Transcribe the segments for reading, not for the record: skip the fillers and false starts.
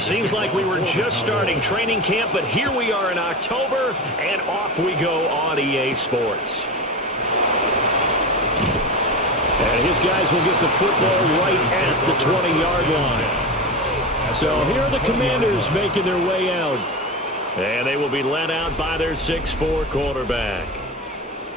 Seems like we were just starting training camp, but here we are in October, and off we go on EA Sports. And his guys will get the football right at the 20-yard line. So here are the Commanders making their way out. And they will be led out by their 6'4" quarterback.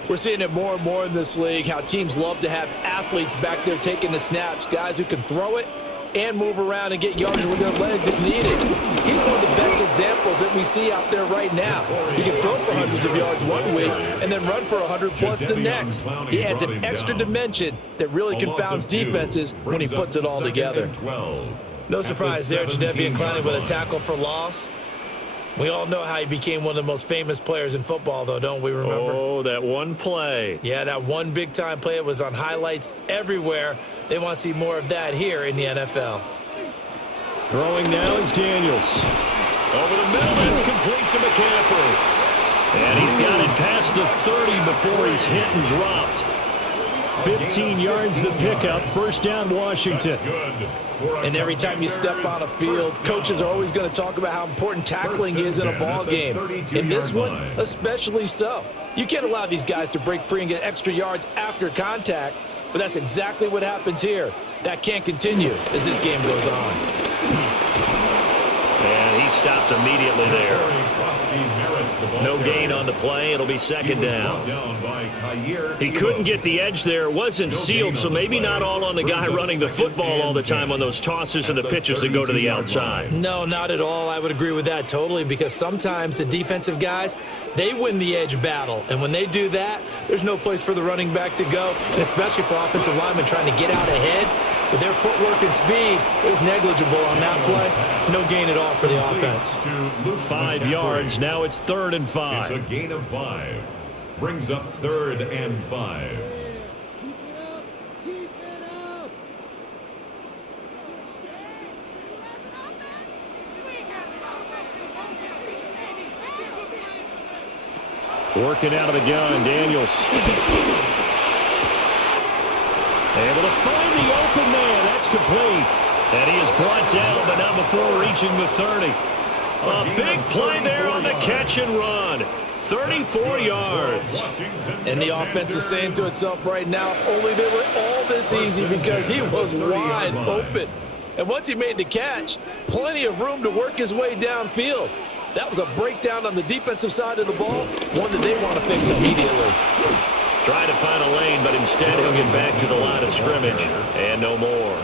We're seeing it more and more in this league, how teams love to have athletes back there taking the snaps, guys who can throw it and move around and get yards with their legs if needed. He's one of the best examples that we see out there right now. He can throw for hundreds of yards one week and then run for 100+ the next. He adds an extra dimension that really confounds defenses when he puts it all together. No surprise there, Jadeveon Clowney with a tackle for loss. We all know how he became one of the most famous players in football, though, don't we remember? Oh, that one play. Yeah, that one big-time play. It was on highlights everywhere. They want to see more of that here in the NFL. Throwing now is Daniels. Over the middle, it's complete to McCaffrey. And he's got it past the 30 before he's hit and dropped. 15 yards the pickup. First down, Washington. And every time you step on a field, coaches are always going to talk about how important tackling is in a ball game. In this one, especially so. You can't allow these guys to break free and get extra yards after contact, but that's exactly what happens here. That can't continue as this game goes on. And he stopped immediately there. No gain on the play. It'll be second down. He couldn't get the edge there. It wasn't sealed, so maybe not all on the guy running the football all the time on those tosses and the pitches that go to the outside. No, not at all. I would agree with that totally, because sometimes the defensive guys, they win the edge battle. And when they do that, there's no place for the running back to go, and especially for offensive linemen trying to get out ahead. With their footwork and speed, it was negligible on that play. No gain at all for the offense. 5 yards. Now it's 3rd and 5. It's a gain of 5. Brings up 3rd and 5. Working out of the gun, Daniels. Able to find the open man. That's complete. And he is brought down, but not before reaching the 30. A big play there on the catch and run. 34 yards. And the offense is saying to itself right now, only they were all this easy because he was wide open. And once he made the catch, plenty of room to work his way downfield. That was a breakdown on the defensive side of the ball, one that they want to fix immediately. Trying to find a lane, but instead he'll get back to the line of scrimmage. And no more.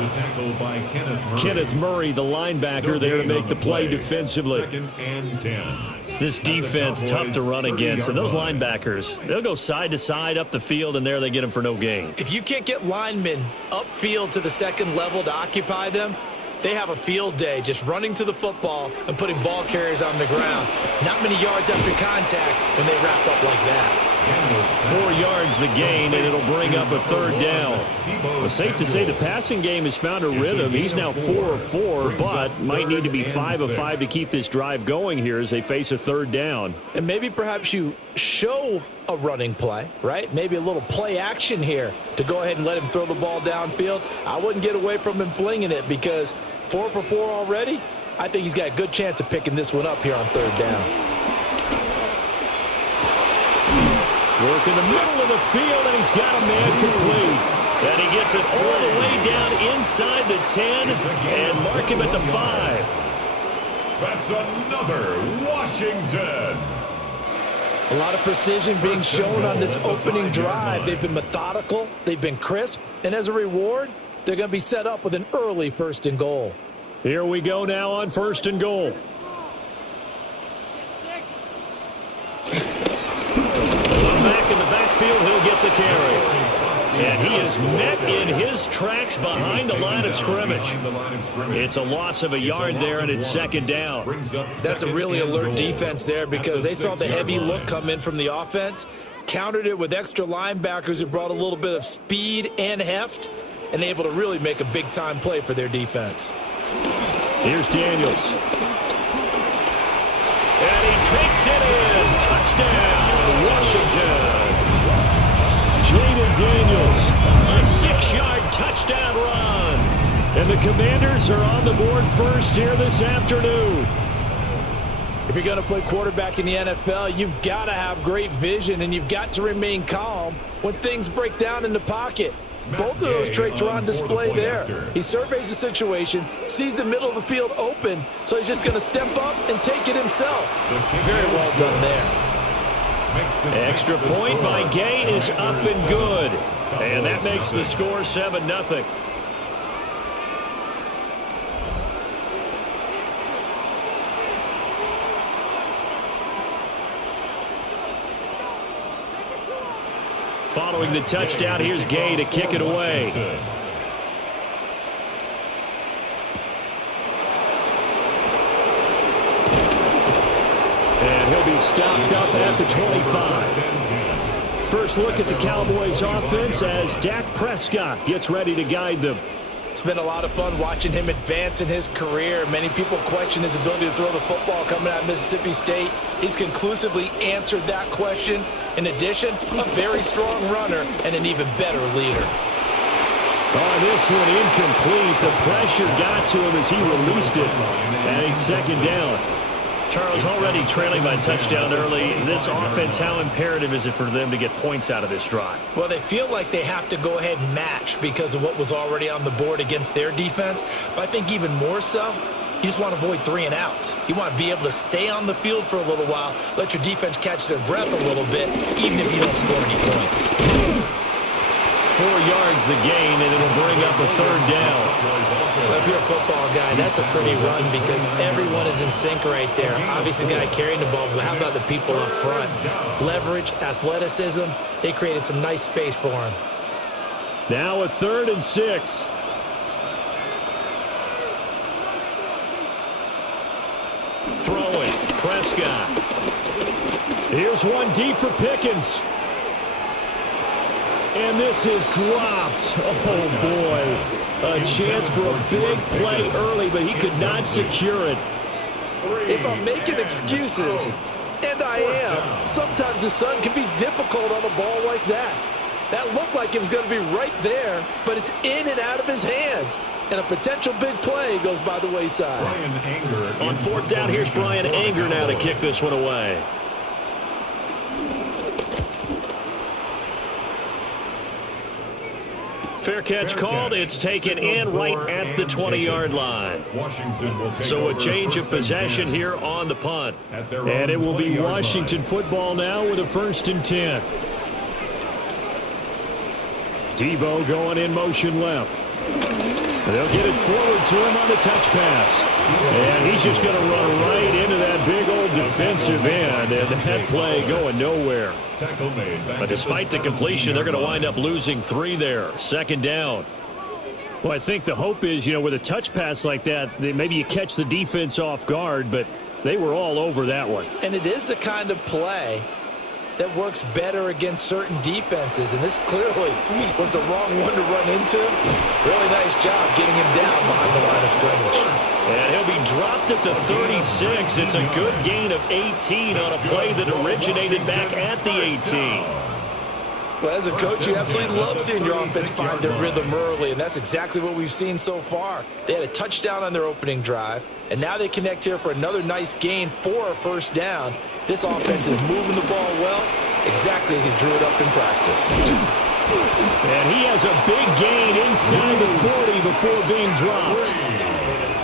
Kenneth Murray, the linebacker, there to make the play defensively. 2nd and 10. This defense tough to run against. And those linebackers, they'll go side to side up the field, and there they get them for no gain. If you can't get linemen upfield to the second level to occupy them, they have a field day just running to the football and putting ball carriers on the ground. Not many yards after contact when they wrap up like that. 4 yards the gain, and it'll bring up a 3rd down. It's safe to say the passing game has found a rhythm. He's now 4 of 4, but might need to be 5 of 5 to keep this drive going here as they face a 3rd down. And maybe perhaps you show a running play, right? Maybe a little play action here to go ahead and let him throw the ball downfield. I wouldn't get away from him flinging it because 4 for 4 already. I think he's got a good chance of picking this one up here on 3rd down. Work in the middle of the field, and he's got a man complete. And he gets it all the way down inside the 10 and mark him at the 5. That's another Washington. A lot of precision being shown on this opening drive. They've been methodical, they've been crisp, and as a reward, they're going to be set up with an early 1st and goal. Here we go now on 1st and goal. Back in the backfield, he'll get the carry. And he is met in his tracks behind the line of scrimmage. It's a loss of a yard there, and it's 2nd down. That's a really alert defense there because they saw the heavy look come in from the offense, countered it with extra linebackers who brought a little bit of speed and heft, and able to really make a big-time play for their defense. Here's Daniels. And he takes it in. Touchdown, Washington. Jaden Daniels, a 6-yard touchdown run. And the Commanders are on the board first here this afternoon. If you're going to play quarterback in the NFL, you've got to have great vision, and you've got to remain calm when things break down in the pocket. Both of those traits are on display there. He surveys the situation, sees the middle of the field open, so he's just going to step up and take it himself. Very well done there. Extra point by Gay is up and good. And that makes the score 7-0. Following the touchdown, here's Gay to kick it away. And he'll be stopped up at the 25. First look at the Cowboys offense as Dak Prescott gets ready to guide them. It's been a lot of fun watching him advance in his career. Many people question his ability to throw the football coming out of Mississippi State. He's conclusively answered that question. In addition, a very strong runner and an even better leader. Oh, this one incomplete. The pressure got to him as he released it. Adding second down. Charles, already trailing by touchdown early. This offense, how imperative is it for them to get points out of this drive? Well, they feel like they have to go ahead and match because of what was already on the board against their defense. But I think even more so, you just want to avoid 3 and outs. You want to be able to stay on the field for a little while, let your defense catch their breath a little bit, even if you don't score any points. 4 yards the gain, and it'll bring up a third down. Well, if you're a football guy, that's a pretty run because everyone is in sync right there. Obviously, the guy carrying the ball, but how about the people up front? Leverage, athleticism, they created some nice space for him. Now a 3rd and 6. Throwing, Prescott. Here's one deep for Pickens. And this is dropped. Oh, boy. A chance for a big play early, but he could not secure it. If I'm making excuses, and I am, sometimes the sun can be difficult on a ball like that. That looked like it was going to be right there, but it's in and out of his hands. And a potential big play goes by the wayside. On 4th down, here's Brian Anger now to kick this one away. Fair catch called. It's taken in right at the 20-yard line. So a change of possession here on the punt. And it will be Washington football now with a 1st and 10. Debo going in motion left. They'll get it forward to him on the touch pass. And he's just going to run right into that big old defensive end. And that play going nowhere. But despite the completion, they're going to wind up losing 3 there. 2nd down. Well, I think the hope is, with a touch pass like that, maybe you catch the defense off guard, but they were all over that one. And it is the kind of play that works better against certain defenses, and this clearly was the wrong one to run into. Really nice job getting him down behind the line of scrimmage. And he'll be dropped at the 36. It's a good gain of 18 on a play that originated back at the 18. Well, as a coach, you absolutely love seeing your offense find their rhythm early, and that's exactly what we've seen so far. They had a touchdown on their opening drive, and now they connect here for another nice gain for a 1st down. This offense is moving the ball well, exactly as he drew it up in practice. And he has a big gain inside the 40 before being dropped.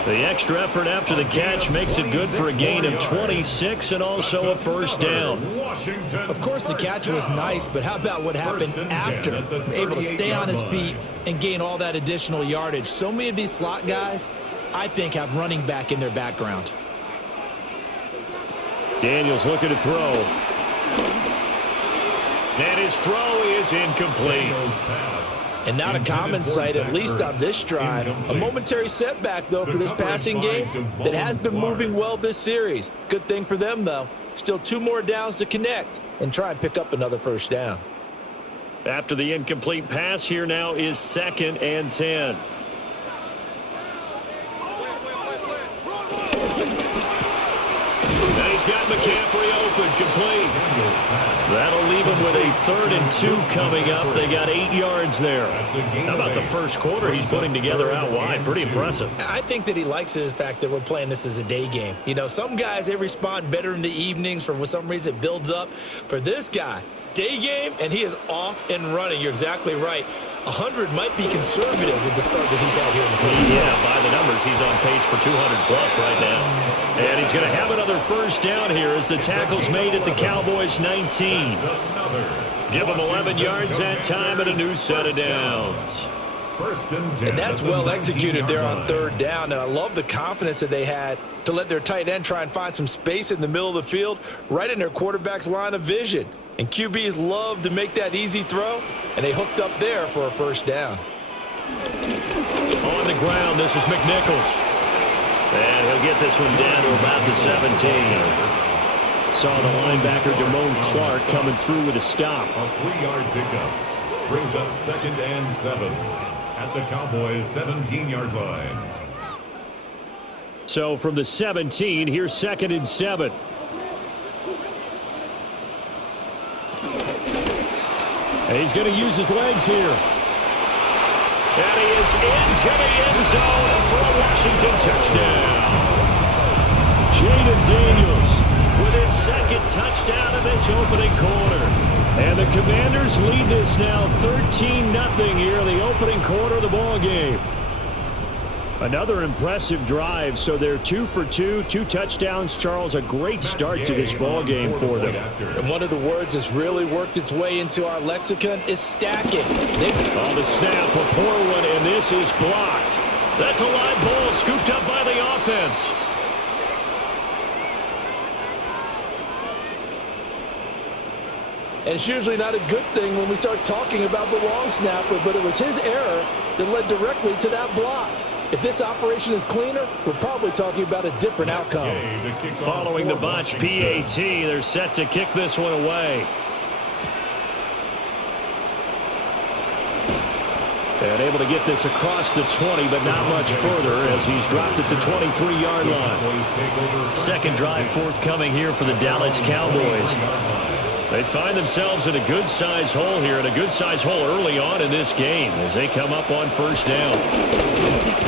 The extra effort after the catch makes it good for a gain of 26 and also a 1st down. Of course, the catch was nice, but how about what happened after? Able to stay on his feet and gain all that additional yardage. So many of these slot guys, I think, have running back in their background. Daniels looking to throw. And his throw is incomplete. And not a common sight, at least on this drive. A momentary setback, though, for this passing game that has been moving well this series. Good thing for them, though. Still 2 more downs to connect and try and pick up another 1st down. After the incomplete pass, here now is 2nd and 10. Now he's got McCaffrey open, complete. That'll leave them with a 3rd and 2 coming up. They got 8 yards there. How about the first quarter he's putting together out wide? Pretty impressive. I think that he likes the fact that we're playing this as a day game. You know, some guys, they respond better in the evenings. For some reason, it builds up. For this guy, day game, and he is off and running. You're exactly right. 100 might be conservative with the start that he's had here in the first quarter. Yeah, by the numbers, he's on pace for 200-plus right now. And he's going to have another first down here as the tackle's made at the Cowboys' 19. Give him 11 yards that time and a new set of downs. And that's well executed there on 3rd down. And I love the confidence that they had to let their tight end try and find some space in the middle of the field, right in their quarterback's line of vision. And QBs love to make that easy throw, and they hooked up there for a first down. On the ground, this is McNichols. And he'll get this one down to about the 17. Saw the linebacker, Damone Clark, coming through with a stop. A 3-yard pickup brings up 2nd and 7 at the Cowboys' 17-yard line. So from the 17, here's 2nd and 7. And he's going to use his legs here. And he is into the end zone for a Washington touchdown. Jaden Daniels with his 2nd touchdown in this opening quarter. And the Commanders lead this now 13-0 here in the opening quarter of the ball game. Another impressive drive, so they're 2 for 2, 2 touchdowns. Charles, a great start to this ball game for them. And one of the words that's really worked its way into our lexicon is stacking. On the snap, a poor one, and this is blocked. That's a live ball scooped up by the offense. And it's usually not a good thing when we start talking about the long snapper, but it was his error that led directly to that block. If this operation is cleaner, we're probably talking about a different outcome. Following the botch PAT, they're set to kick this one away. And able to get this across the 20, but not much further as he's dropped at the 23-yard line. Second drive forthcoming here for the Dallas Cowboys. They find themselves in a good-sized hole here, and a good-sized hole early on in this game as they come up on first down.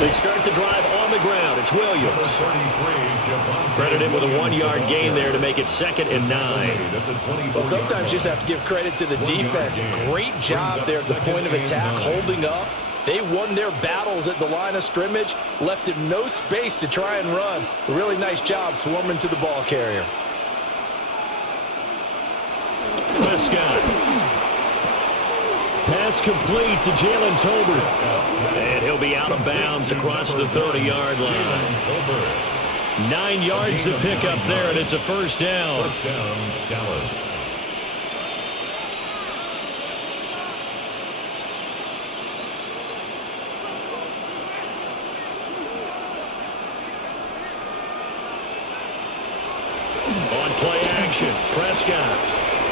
They start the drive on the ground. It's Williams. Credit him with a 1-yard gain there to make it 2nd and 9. Well, sometimes you just have to give credit to the defense. Great job there at the point of attack, holding up. They won their battles at the line of scrimmage, left him no space to try and run. A really nice job swarming to the ball carrier. Prescott. Pass complete to Jalen Tolbert. And he'll be out of bounds across the 30-yard line. 9 yards to pick up there, and it's a first down. First down, Dallas. On play action, Prescott.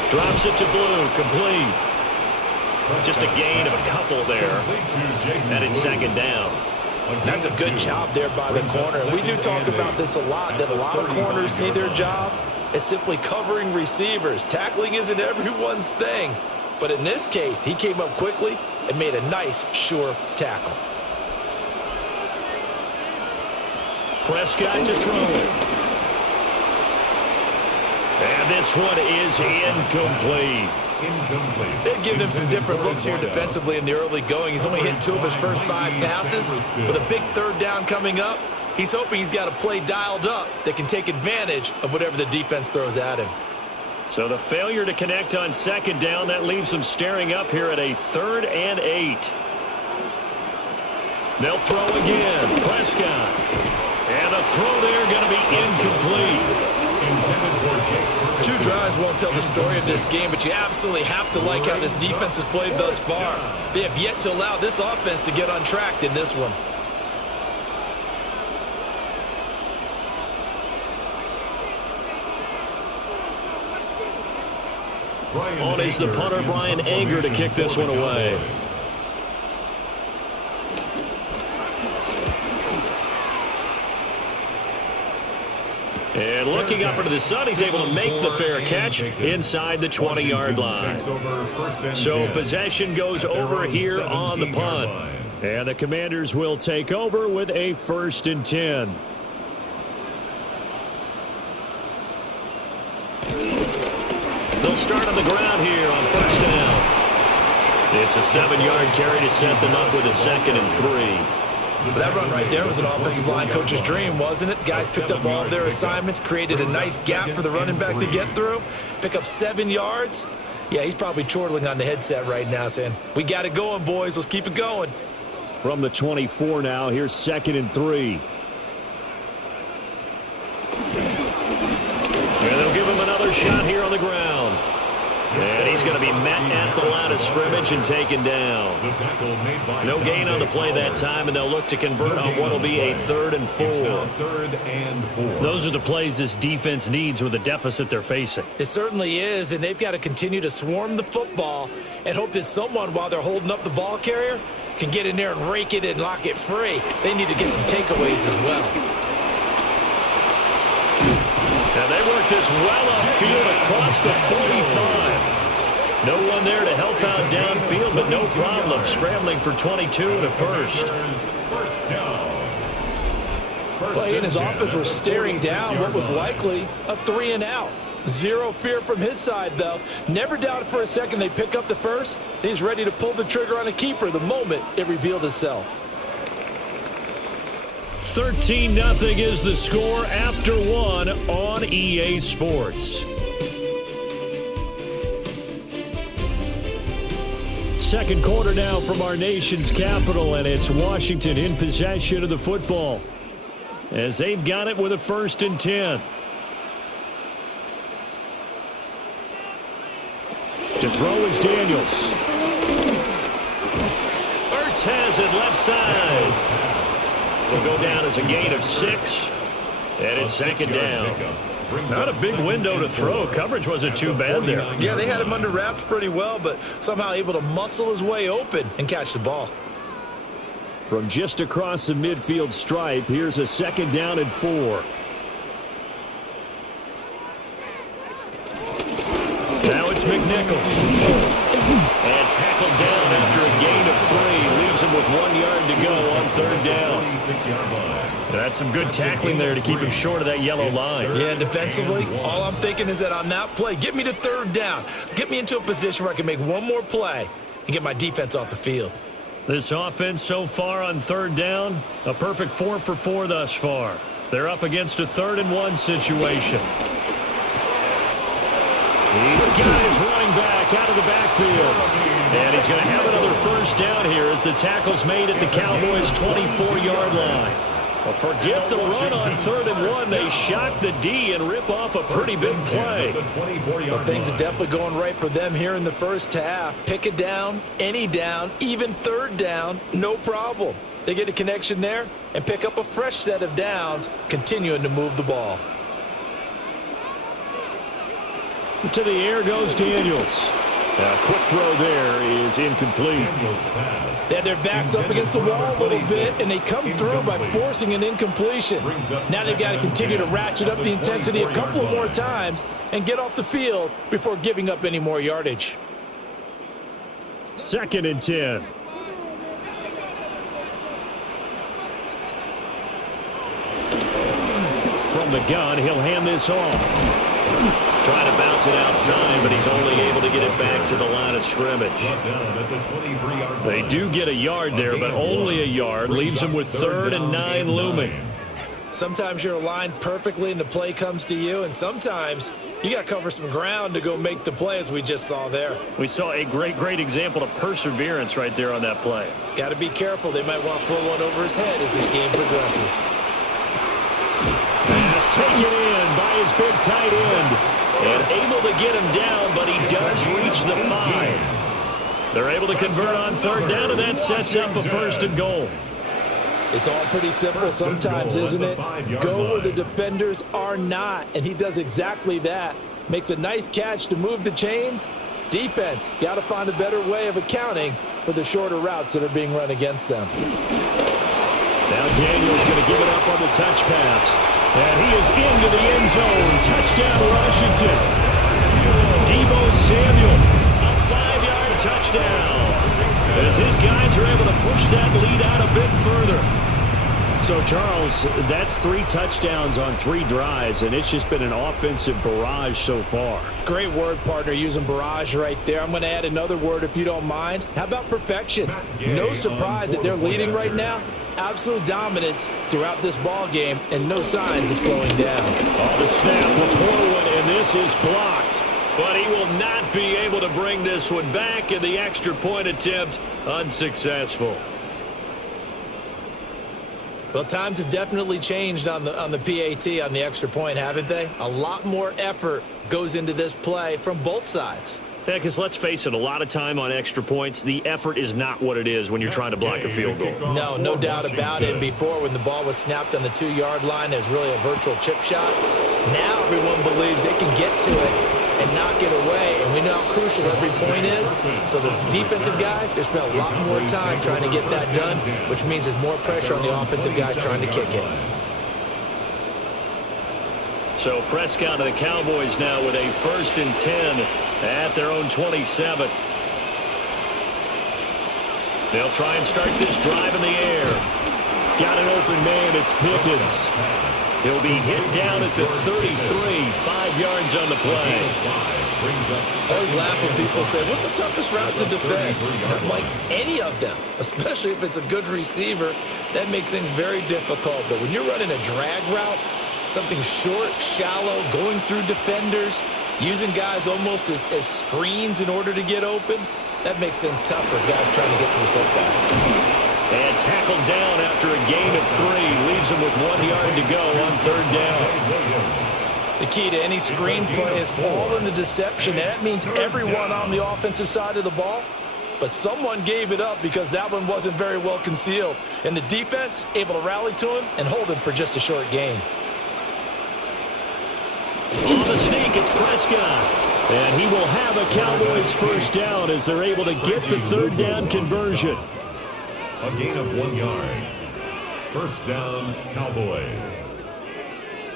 Drops it to Blue, complete. Just a gain of a couple there. And it's 2nd down. That's a good job there by the corner. We do talk about this a lot, that a lot of corners see their job as simply covering receivers. Tackling isn't everyone's thing. But in this case, he came up quickly and made a nice, sure tackle. Prescott to throw it. And this one is incomplete. They've given him some different looks here defensively in the early going. He's only hit 2 of his first 5 passes. With a big 3rd down coming up, he's hoping he's got a play dialed up that can take advantage of whatever the defense throws at him. So the failure to connect on 2nd down, that leaves them staring up here at a 3rd and 8. They'll throw again. Prescott. And the throw there going to be incomplete. 2 drives won't tell the story of this game, but you absolutely have to like how this defense has played thus far. They have yet to allow this offense to get untracked in this one. On is the punter, Brian Anger, to kick this one away. And looking up into the sun, he's able to make the fair catch inside the 20-yard line. So possession goes over here on the punt. And the Commanders will take over with a 1st and 10. They'll start on the ground here on 1st down. It's a 7-yard carry to set them up with a 2nd and 3. That run right there was an offensive line coach's dream, wasn't it? Guys picked up all of their assignments, created a nice gap for the running back to get through, pick up 7 yards. Yeah, he's probably chortling on the headset right now saying, we got it going, boys. Let's keep it going. From the 24 now, here's 2nd and 3. And they'll give him another shot here on the ground. And he's going to be met at the line of scrimmage and taken down. No gain on the play that time, and they'll look to convert on what will be a 3rd and 4. Those are the plays this defense needs with the deficit they're facing. It certainly is, and they've got to continue to swarm the football and hope that someone, while they're holding up the ball carrier, can get in there and rake it and lock it free. They need to get some takeaways as well. And they work this well upfield across the 45. No one there to help out downfield, but no problem. Scrambling for 22 and a 1st. Well, he and his offense were staring down what was likely a 3 and out. Zero fear from his side, though. Never doubted for a second they pick up the 1st. He's ready to pull the trigger on a keeper the moment it revealed itself. 13-0 is the score after 1 on EA Sports. Second quarter now from our nation's capital, and it's Washington in possession of the football as they've got it with a 1st and 10. To throw is Daniels. Ertz has it left side. Will go down as a gain of 6, and it's 2nd down. Not a big window to throw. Coverage wasn't too bad there. Yeah, they had him under wraps pretty well, but somehow able to muscle his way open and catch the ball. From just across the midfield stripe, here's a 2nd down and 4. Now it's McNichols. And tackled down after a gain of 3. Leaves him with 1 yard to go on 3rd down. That's some good tackling there to keep him short of that yellow line. Yeah, defensively, all I'm thinking is that on that play, get me to 3rd down. Get me into a position where I can make one more play and get my defense off the field. This offense so far on 3rd down, a perfect 4 for 4 thus far. They're up against a 3rd and 1 situation. These guys running back out of the backfield. And he's going to have another 1st down here as the tackle's made at the Cowboys' 24-yard line. Well, forget the run on 3rd and 1. They shock the D and rip off a pretty big play. Well, things are definitely going right for them here in the 1st half. Pick a down, any down, even 3rd down, no problem. They get a connection there and pick up a fresh set of downs, continuing to move the ball. To the air goes Daniels. A quick throw there is incomplete. They had their backs up against the wall a little bit, and they come through by forcing an incompletion. Now they've got to continue to ratchet up the intensity a couple more times and get off the field before giving up any more yardage. 2nd and 10. From the gun, he'll hand this off. Trying to bounce it outside, but he's only able to get it back to the line of scrimmage. They do get a yard there, but only a yard. Leaves them with 3rd and 9 looming. Sometimes you're aligned perfectly and the play comes to you, and sometimes you got to cover some ground to go make the play, as we just saw there. We saw a great example of perseverance right there on that play. Got to be careful. They might want to throw one over his head as this game progresses. Pass taken in by his big tight end. And able to get him down, but he does reach the 5. They're able to convert on 3rd down, and that sets up a 1st and goal. It's all pretty simple sometimes, isn't it? Go where the defenders are not, and he does exactly that. Makes a nice catch to move the chains. Defense, got to find a better way of accounting for the shorter routes that are being run against them. Now Daniels going to give it up on the touch pass. And he is into the end zone. Touchdown, Washington. Deebo Samuel, a 5-yard touchdown. As his guys are able to push that lead out a bit further. So, Charles, that's 3 touchdowns on 3 drives, and it's just been an offensive barrage so far. Great word, partner, using barrage right there. I'm going to add another word if you don't mind. How about perfection? No surprise that they're leading right now. Absolute dominance throughout this ball game, and no signs of slowing down. On the snap, McCorwin, and this is blocked. But he will not be able to bring this one back, and the extra point attempt unsuccessful. Well, times have definitely changed on the PAT, on the extra point, haven't they? A lot more effort goes into this play from both sides. Yeah, because let's face it, a lot of time on extra points, the effort is not what it is when you're trying to block a field goal. No doubt about it. Before, when the ball was snapped on the 2-yard line, it was really a virtual chip shot. Now everyone believes they can get to it and knock it away, and we know how crucial every point is. So the defensive guys, they spent a lot more time trying to get that done, which means there's more pressure on the offensive guys trying to kick it. So Prescott and the Cowboys now with a 1st and 10 at their own 27. They'll try and start this drive in the air. Got an open man, it's Pickens. He'll be hit down at the 33, 5 yards on the play. I always laugh when people say, what's the toughest route to defend? Not like any of them, especially if it's a good receiver. That makes things very difficult. But when you're running a drag route, something short, shallow, going through defenders, using guys almost as screens in order to get open, that makes things tough for guys trying to get to the football. And tackled down after a gain of 3. Leaves him with 1 yard to go on 3rd down. The key to any screen play is all in the deception. That means everyone on the offensive side of the ball. But someone gave it up because that one wasn't very well concealed. And the defense able to rally to him and hold him for just a short gain. On the sneak, it's Prescott. And he will have a Cowboys 1st down as they're able to get the 3rd down conversion. A gain of 1 yard. 1st down, Cowboys.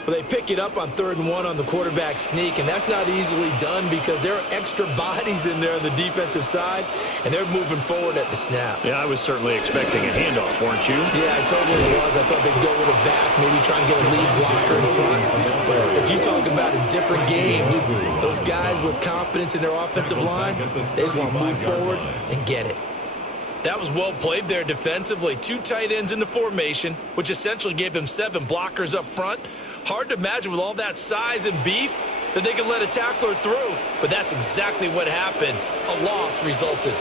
Well, they pick it up on 3rd and 1 on the quarterback sneak, and that's not easily done because there are extra bodies in there on the defensive side, and they're moving forward at the snap. Yeah, I was certainly expecting a handoff, weren't you? Yeah, I totally was. I thought they'd go with a back, maybe try and get a lead blocker in front. But as you talk about in different games, those guys with confidence in their offensive line, they just want to move forward and get it. That was well played there defensively. 2 tight ends in the formation, which essentially gave them 7 blockers up front. Hard to imagine with all that size and beef that they could let a tackler through, but that's exactly what happened. A loss resulted.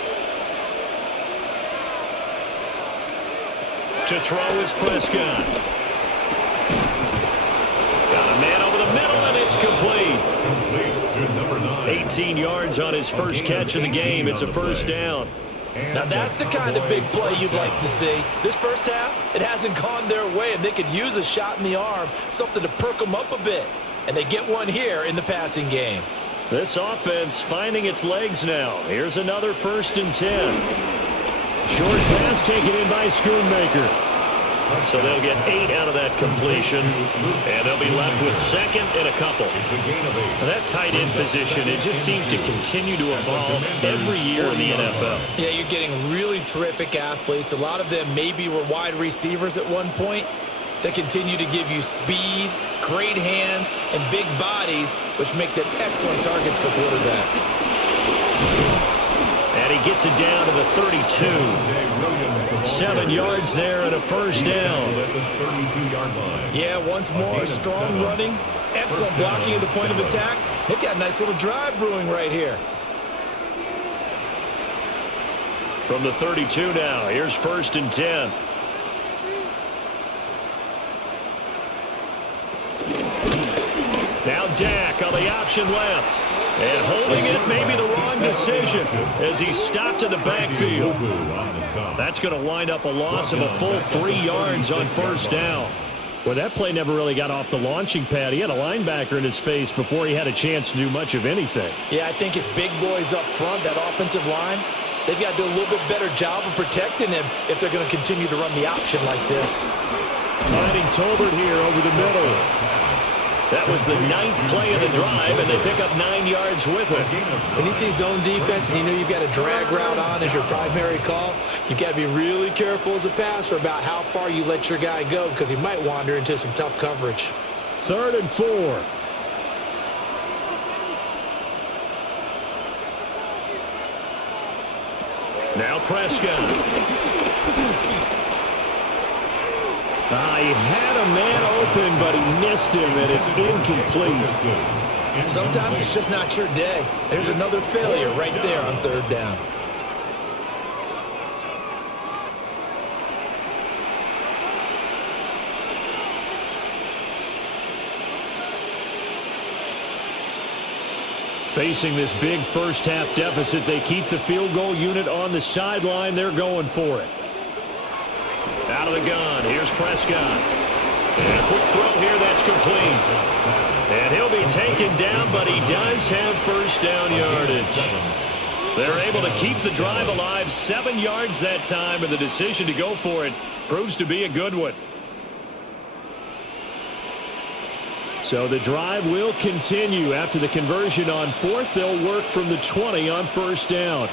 To throw is Prescott. Got a man over the middle, and it's complete. Complete to number 9. 18 yards on his first catch of the game. It's a 1st down. Now that's the kind of big play you'd like to see. This first half, it hasn't gone their way, and they could use a shot in the arm, something to perk them up a bit. And they get one here in the passing game. This offense finding its legs now. Here's another 1st and 10. Short pass taken in by Schoonmaker. So they'll get 8 out of that completion, and they'll be left with 2nd and a couple. Now that tight end position, it just seems to continue to evolve every year in the NFL. Yeah, you're getting really terrific athletes. A lot of them maybe were wide receivers at one point. They continue to give you speed, great hands, and big bodies, which make them excellent targets for quarterbacks. And he gets it down to the 32. 7 yards there and a 1st down. Yeah, once more, strong running, excellent blocking at the point of attack. They've got a nice little drive brewing right here. From the 32 now, here's 1st and 10. Now Dak on the option left. And holding it may be the wrong decision as he stopped in the backfield. That's going to wind up a loss of a full 3 yards on 1st down. Well, that play never really got off the launching pad. He had a linebacker in his face before he had a chance to do much of anything. Yeah, I think his big boys up front, that offensive line, they've got to do a little bit better job of protecting him if they're going to continue to run the option like this. Finding Tolbert here over the middle. That was the 9th play of the drive, and they pick up 9 yards with it. When you see zone defense and you know you've got a drag route on as your primary call, you've got to be really careful as a passer about how far you let your guy go because he might wander into some tough coverage. 3rd and 4. Now Prescott. He had a man open, but he missed him, and it's incomplete. Sometimes it's just not your day. There's another failure right there on 3rd down. Facing this big first-half deficit, they keep the field goal unit on the sideline. They're going for it. Out of the gun, here's Prescott. And a quick throw here, that's complete. And he'll be taken down, but he does have first down yardage. They're able to keep the drive alive, 7 yards that time, and the decision to go for it proves to be a good one. So the drive will continue. After the conversion on 4th, they'll work from the 20 on first down.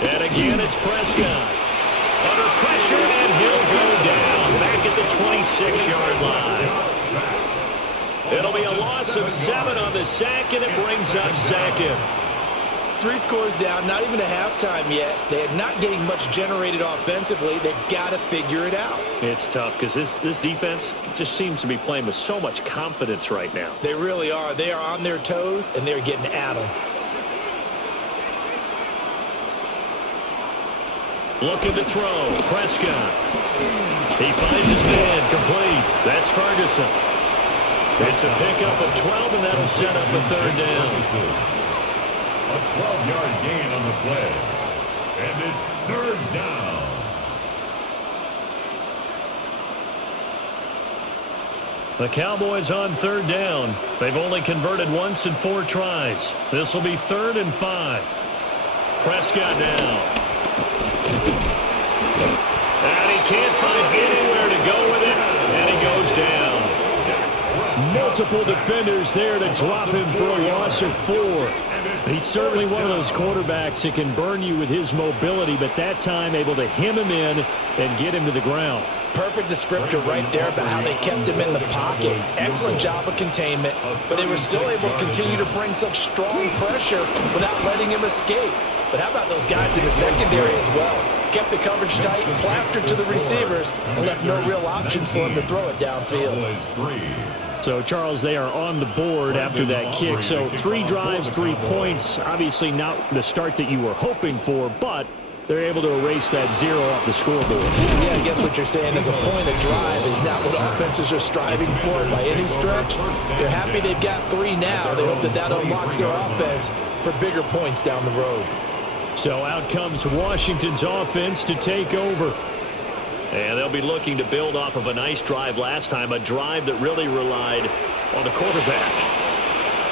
And again, it's Prescott. Under pressure, and he'll go down back at the 26-yard line. It'll be a loss of 7 on the sack, and it brings up 2nd. 3 scores down, not even a halftime yet. They are not getting much generated offensively. They've got to figure it out. It's tough because this defense just seems to be playing with so much confidence right now. They really are. They are on their toes, and they're getting at them. Looking to throw. Prescott. He finds his man. Complete. That's Ferguson. It's a pickup of 12, and that'll set up a 3rd down. A 12-yard gain on the play. And it's 3rd down. The Cowboys on 3rd down. They've only converted once in 4 tries. This will be 3rd and 5. Prescott now. And he can't find anywhere to go with it, and he goes down. Multiple defenders there to drop him for a loss of 4. He's certainly one of those quarterbacks that can burn you with his mobility, but that time able to hem him in and get him to the ground. Perfect descriptor right there about how they kept him in the pocket. Excellent job of containment, but they were still able to continue to bring such strong pressure without letting him escape. But how about those guys in the secondary as well? Kept the coverage tight, plastered to the receivers, and left no real options for him to throw it downfield. So, Charles, they are on the board after that kick. So 3 drives, 3 points. Obviously not the start that you were hoping for, but they're able to erase that 0 off the scoreboard. Yeah, I guess what you're saying is a point of drive is not what offenses are striving for by any stretch. They're happy they've got 3 now. They hope that that unlocks their offense for bigger points down the road. So out comes Washington's offense to take over. And they'll be looking to build off of a nice drive last time, a drive that really relied on the quarterback.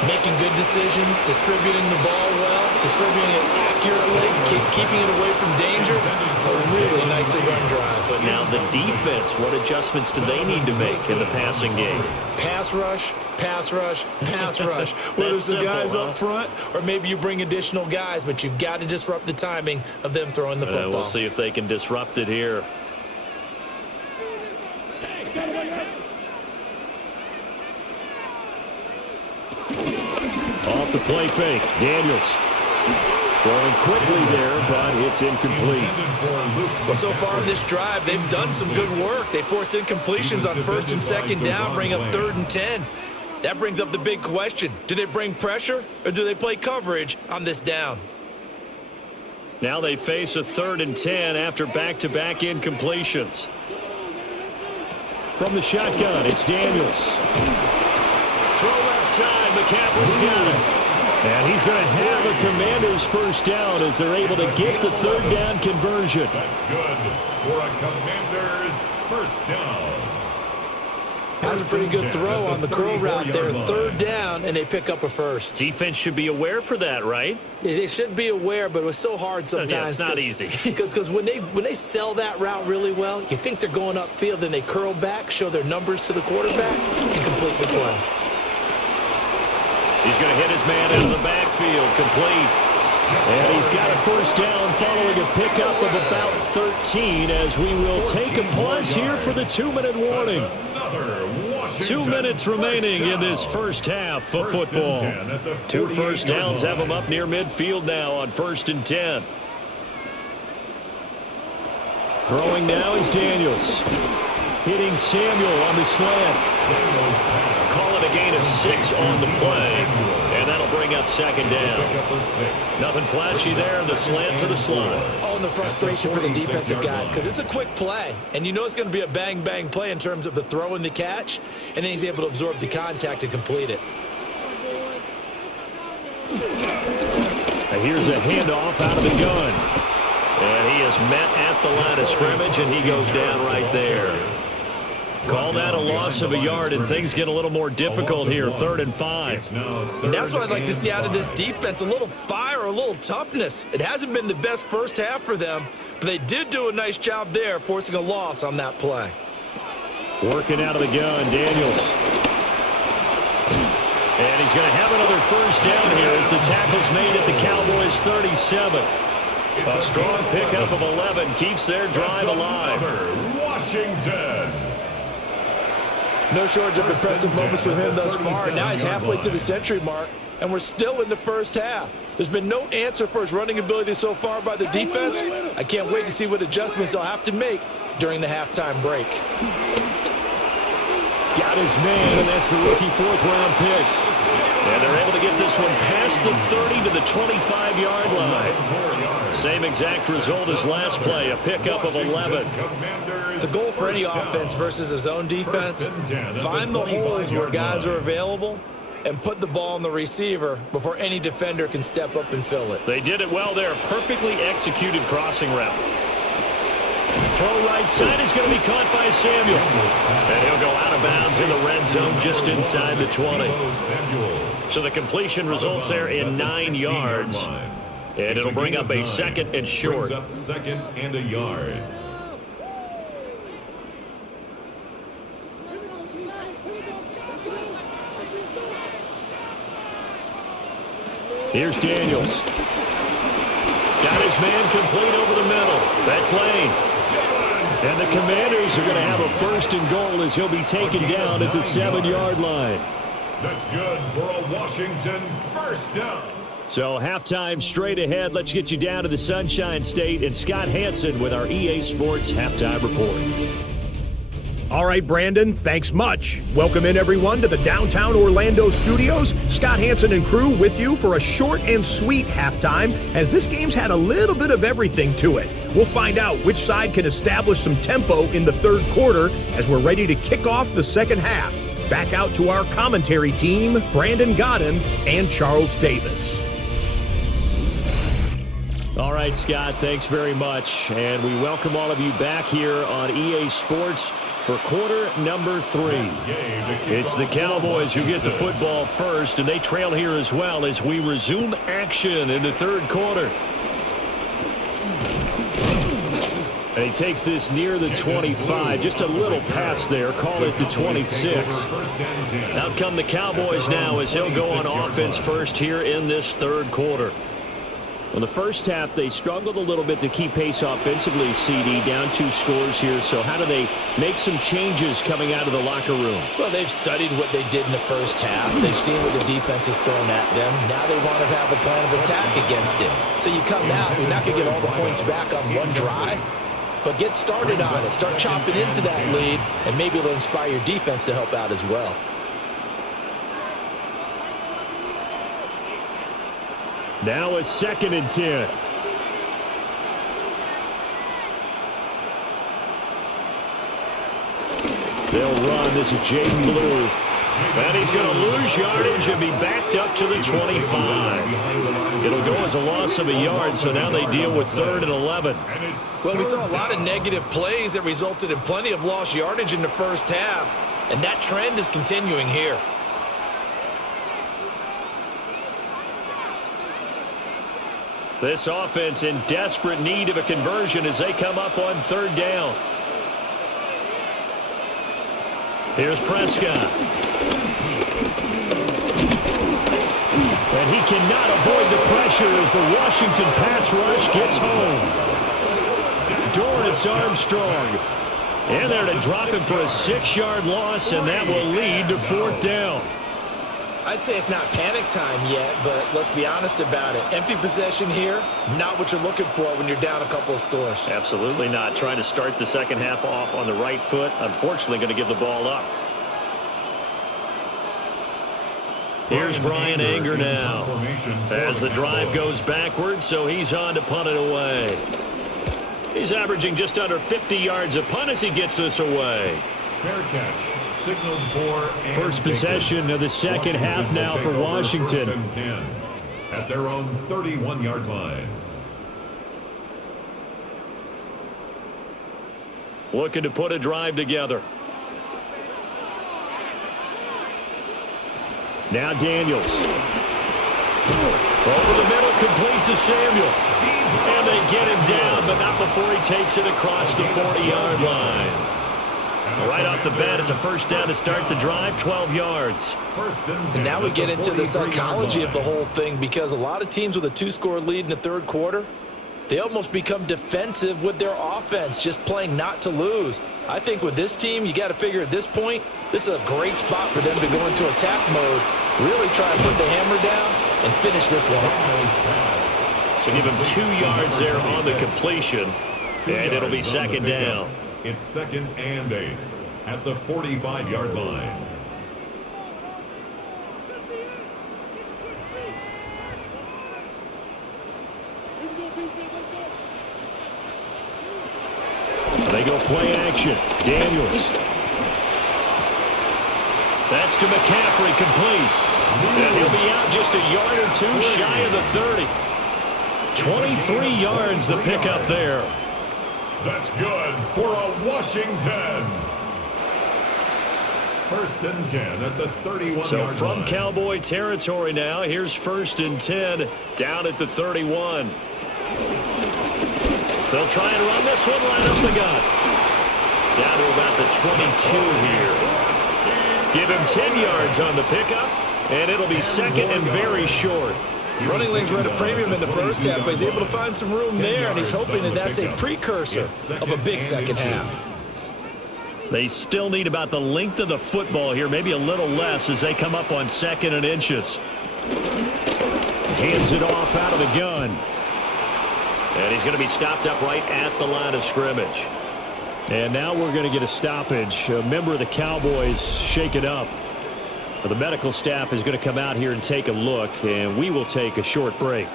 Making good decisions, distributing the ball well, distributing it accurately, keeping it away from danger. A really nicely run drive. But now the defense, what adjustments do they need to make in the passing game? Pass rush, pass rush, pass rush. Whether it's the guys up front or maybe you bring additional guys, but you've got to disrupt the timing of them throwing the football. We'll see if they can disrupt it here. Off the play fake, Daniels. Throwing quickly there, but it's incomplete. Well, so far in this drive, they've done some good work. They force incompletions on 1st and 2nd down, bring up 3rd and 10. That brings up the big question. Do they bring pressure or do they play coverage on this down? Now they face a 3rd and 10 after back-to-back incompletions. From the shotgun, it's Daniels. Throw left side, McCaffrey's got it. And he's going to have a Commander's first down as they're able to get the 3rd down conversion. That's good for a Commander's first down. That's a pretty good throw on the curl route there. Third down, and they pick up a first. Defense should be aware for that, right? They should be aware, but it was so hard sometimes. Yeah, it's not easy. Because when they sell that route really well, you think they're going upfield, then they curl back, show their numbers to the quarterback, and complete the play. He's going to hit his man out of the backfield, complete. And he's got a first down following a pickup of about 13 as we will take a pause here for the 2-minute warning. 2 minutes remaining in this first half of football. 2 first downs have them up near midfield now on 1st and 10. Throwing now is Daniels. Hitting Samuel on the slant. Call it a gain of 6 on the play. And that'll bring up 2nd down. Nothing flashy there. The slant to the slot. Oh, and the frustration for the defensive guys because it's a quick play. And you know it's going to be a bang-bang play in terms of the throw and the catch. And then he's able to absorb the contact and complete it. And here's a handoff out of the gun. And he is met at the line of scrimmage, and he goes down right there. Call that a loss of a yard, and things get a little more difficult here, 3rd and 5. And that's what I'd like to see out of this defense, a little fire, a little toughness. It hasn't been the best first half for them, but they did do a nice job there, forcing a loss on that play. Working out of the gun, Daniels. And he's going to have another first down here as the tackle's made at the Cowboys' 37. A strong pickup of 11 keeps their drive alive. Washington. No shortage of impressive moments for him thus far. Now he's halfway to the century mark, and we're still in the first half. There's been no answer for his running ability so far by the defense. I can't wait to see what adjustments they'll have to make during the halftime break. Got his man, and that's the rookie 4th-round pick. And they're able to get this one past the 30 to the 25-yard line. Same exact result as last play, a pickup of 11. The goal for any offense versus his own defense, find the holes where guys are available and put the ball on the receiver before any defender can step up and fill it. They did it well there. Perfectly executed crossing route. Throw right side is going to be caught by Samuel. And he'll go out of bounds in the red zone just inside the 20. So the completion results there in 9 yards. And it'll bring up a 2nd and short. Brings up 2nd and a yard. Here's Daniels. Got his man complete over the middle. That's Lane. And the Commanders are going to have a 1st and goal as he'll be taken down at the 7-yard line. That's good for a Washington first down. So halftime straight ahead. Let's get you down to the Sunshine State and Scott Hansen with our EA Sports halftime report. All right, Brandon, thanks much. Welcome in, everyone, to the downtown Orlando studios. Scott Hansen and crew with you for a short and sweet halftime, as this game's had a little bit of everything to it. We'll find out which side can establish some tempo in the 3rd quarter as we're ready to kick off the 2nd half. Back out to our commentary team, Brandon Godden and Charles Davis. All right, Scott, thanks very much. And we welcome all of you back here on EA Sports for quarter number 3. It's the Cowboys who get the football first, and they trail here as well as we resume action in the 3rd quarter. And he takes this near the 25, just a little pass there, call it the 26. Out come the Cowboys now as he'll go on offense first here in this 3rd quarter. Well, the first half, they struggled a little bit to keep pace offensively, CD, down 2 scores here. So how do they make some changes coming out of the locker room? Well, they've studied what they did in the first half. They've seen what the defense has thrown at them. Now they want to have a plan of attack against it. So you come out, you're not going to get all the points back on one drive, but get started on it. Start chopping into that lead, and maybe it'll inspire your defense to help out as well. Now a 2nd and 10. They'll run. This is Jaden Blue. And he's going to lose yardage and be backed up to the 25. It'll go as a loss of a yard, so now they deal with 3rd and 11. Well, we saw a lot of negative plays that resulted in plenty of lost yardage in the first half. and that trend is continuing here. This offense in desperate need of a conversion as they come up on third down. Here's Prescott. And he cannot avoid the pressure as the Washington pass rush gets home. Dorrance Armstrong. And they're to drop him for a 6-yard loss, and that will lead to fourth down. I'd say it's not panic time yet, but let's be honest about it. Empty possession here, not what you're looking for when you're down a couple of scores. Absolutely not. Trying to start the second half off on the right foot. Unfortunately, going to give the ball up. Here's Brian Anger now as the drive goes backwards, so he's on to punt it away. He's averaging just under 50 yards a punt as he gets this away. Fair catch. Signaled for first possession of the second half now for Washington. First and 10 at their own 31-yard line. Looking to put a drive together. Now Daniels. Over the middle, complete to Samuel. And they get him down, but not before he takes it across the 40-yard line. Right off the bat, it's a first down to start the drive, 12 yards. And now we get into the psychology of the whole thing, because a lot of teams with a 2-score lead in the third quarter, they almost become defensive with their offense, just playing not to lose. I think with this team, you got to figure at this point, this is a great spot for them to go into attack mode, really try to put the hammer down and finish this one off. So give him 2 yards there on the completion, and it'll be second down. It's second and 8 at the 45-yard line. They go play action. Daniels. That's to McCaffrey, complete. And he'll be out just a yard or two shy of the 30. 23 yards the pickup there. That's good for a Washington. First and 10 at the 31-yard line. So from Cowboy territory now, here's first and 10 down at the 31. They'll try and run this one right up the gut. Down to about the 22 here. Give him 10 yards on the pickup, and it'll be second and very short. Running lanes were at a premium in the first half, but he's able to find some room there, and he's hoping that that's a precursor of a big second half. They still need about the length of the football here, maybe a little less as they come up on second and inches. Hands it off out of the gun. And he's going to be stopped up right at the line of scrimmage. And now we're going to get a stoppage. A member of the Cowboys shake it up. The medical staff is going to come out here and take a look, and we will take a short break.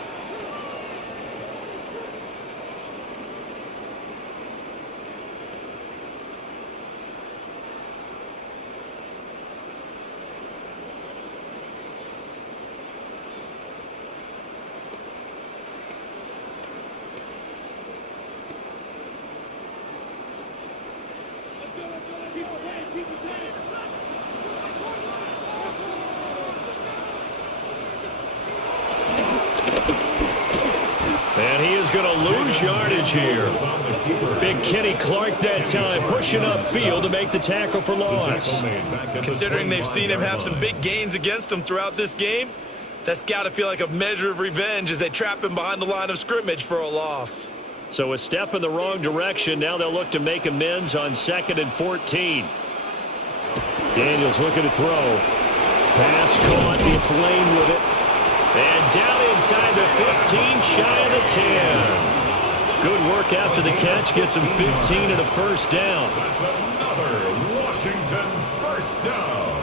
And he is going to lose yardage here. Big Kenny Clark that time, pushing upfield to make the tackle for loss. Considering they've seen him have some big gains against him throughout this game, that's got to feel like a measure of revenge as they trap him behind the line of scrimmage for a loss. So a step in the wrong direction. Now they'll look to make amends on 2nd and 14. Daniels looking to throw. Pass caught, gets lane with it. And down inside the 15, shy of the 10. Good work after the catch, gets him 15 and a first down. That's another Washington first down.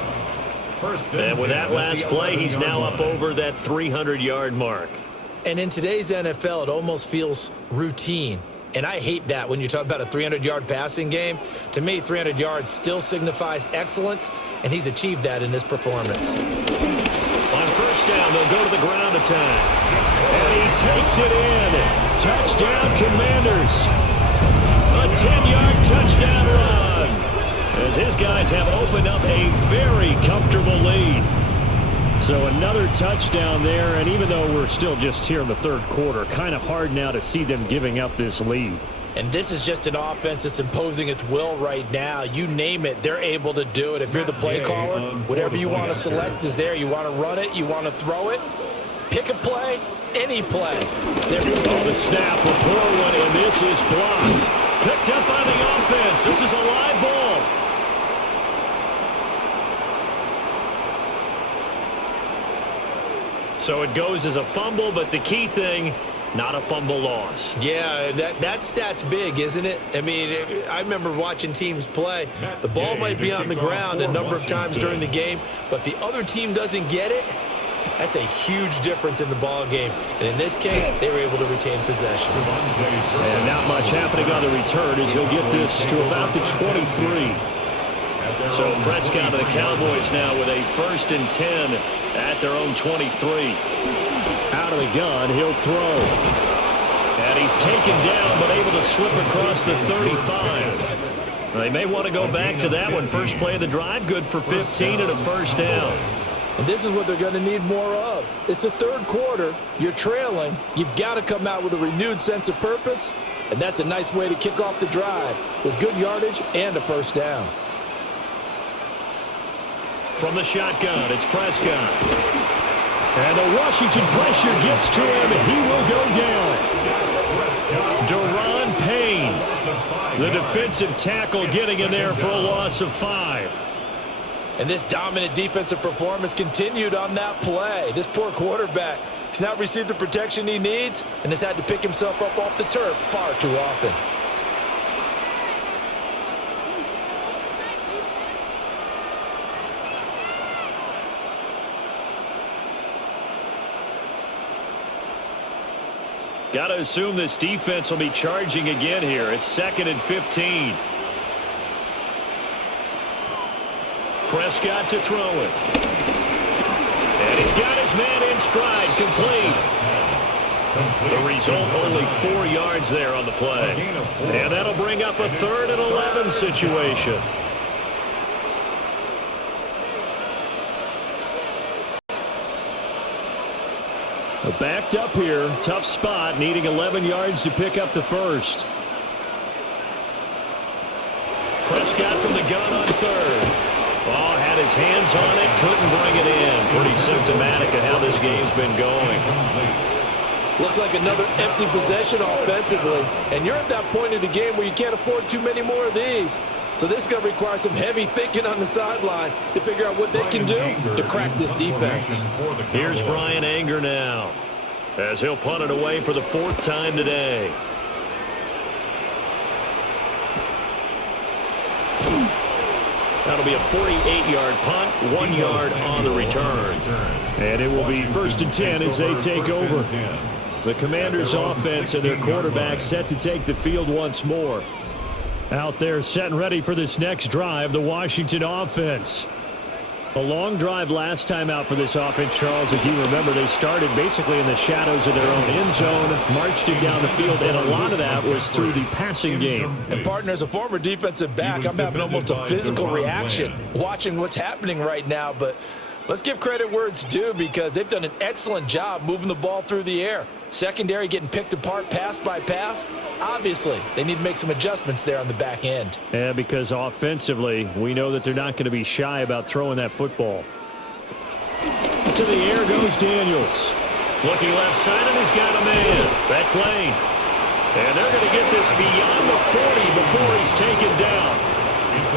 First and with that last play, he's now up over that 300-yard mark. And in today's NFL, it almost feels routine. And I hate that when you talk about a 300-yard passing game. To me, 300 yards still signifies excellence, and he's achieved that in this performance. On first down, they'll go to the ground attack. And he takes it in. Touchdown, Commanders. A 10-yard touchdown run. as his guys have opened up a very comfortable lead. So another touchdown there, and even though we're still just here in the third quarter, kind of hard now to see them giving up this lead. And this is just an offense that's imposing its will right now. You name it, they're able to do it. If you're the play caller, whatever you want to select is there. You want to run it, you want to throw it, pick a play, any play. There we go. The snap, a poor one, and this is blocked. Picked up by the offense. This is a live ball. So it goes as a fumble, but the key thing, not a fumble loss. Yeah, that stat's big, isn't it? I mean, I remember watching teams play. The ball might be on the ground a number of times during the game, but if the other team doesn't get it, that's a huge difference in the ball game. And in this case, they were able to retain possession. And not much happening on the return as he'll get this to about the 23. So Prescott of the Cowboys now with a 1st and 10 at their own 23. Out of the gun, he'll throw. And he's taken down, but able to slip across the 35. They may want to go back to that one. First play of the drive, good for 15 and a first down. And this is what they're going to need more of. It's the third quarter. You're trailing. You've got to come out with a renewed sense of purpose. And that's a nice way to kick off the drive with good yardage and a first down. From the shotgun, it's Prescott. And the Washington pressure gets to him, and he will go down. Deron Payne, the defensive tackle, getting in there for a loss of 5. And this dominant defensive performance continued on that play. This poor quarterback has not received the protection he needs and has had to pick himself up off the turf far too often. Got to assume this defense will be charging again here. It's 2nd and 15. Prescott to throw it. And he's got his man in stride, complete. The result, only 4 yards there on the play. And that'll bring up a 3rd and 11 situation. Backed up here, tough spot, needing 11 yards to pick up the first. Prescott from the gun on 3rd. Oh, had his hands on it, couldn't bring it in. Pretty symptomatic of how this game's been going. Looks like another empty possession offensively. And you're at that point in the game where you can't afford too many more of these. So this is going to require some heavy thinking on the sideline to figure out what they can do to crack this defense. Here's Brian Anger now, as he'll punt it away for the 4th time today. That'll be a 48-yard punt, 1 yard on the return. And it will be 1st and 10 as they take over. The Commanders' offense and their quarterback set to take the field once more. Out there set and ready for this next drive, the Washington offense. A long drive last time out for this offense, Charles. If you remember, they started basically in the shadows of their own end zone, marched it down the field, and a lot of that was through the passing game. And, partner, as a former defensive back, I'm having almost a physical reaction watching what's happening right now. But let's give credit where it's due because they've done an excellent job moving the ball through the air. Secondary getting picked apart pass by pass. Obviously, they need to make some adjustments there on the back end. Yeah, because offensively, we know that they're not going to be shy about throwing that football. To the air goes Daniels. Looking left side, and he's got a man. That's Lane. And they're going to get this beyond the 40 before he's taken down.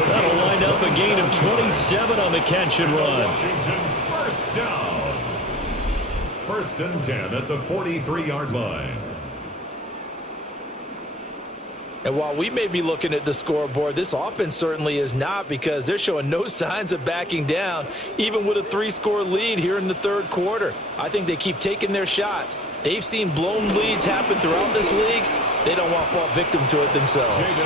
That'll wind up a gain of 27 on the catch and run. Washington first down. 1st and 10 at the 43-yard line. And while we may be looking at the scoreboard, this offense certainly is not because they're showing no signs of backing down, even with a 3-score lead here in the third quarter. I think they keep taking their shots. They've seen blown leads happen throughout this league, they don't want to fall victim to it themselves.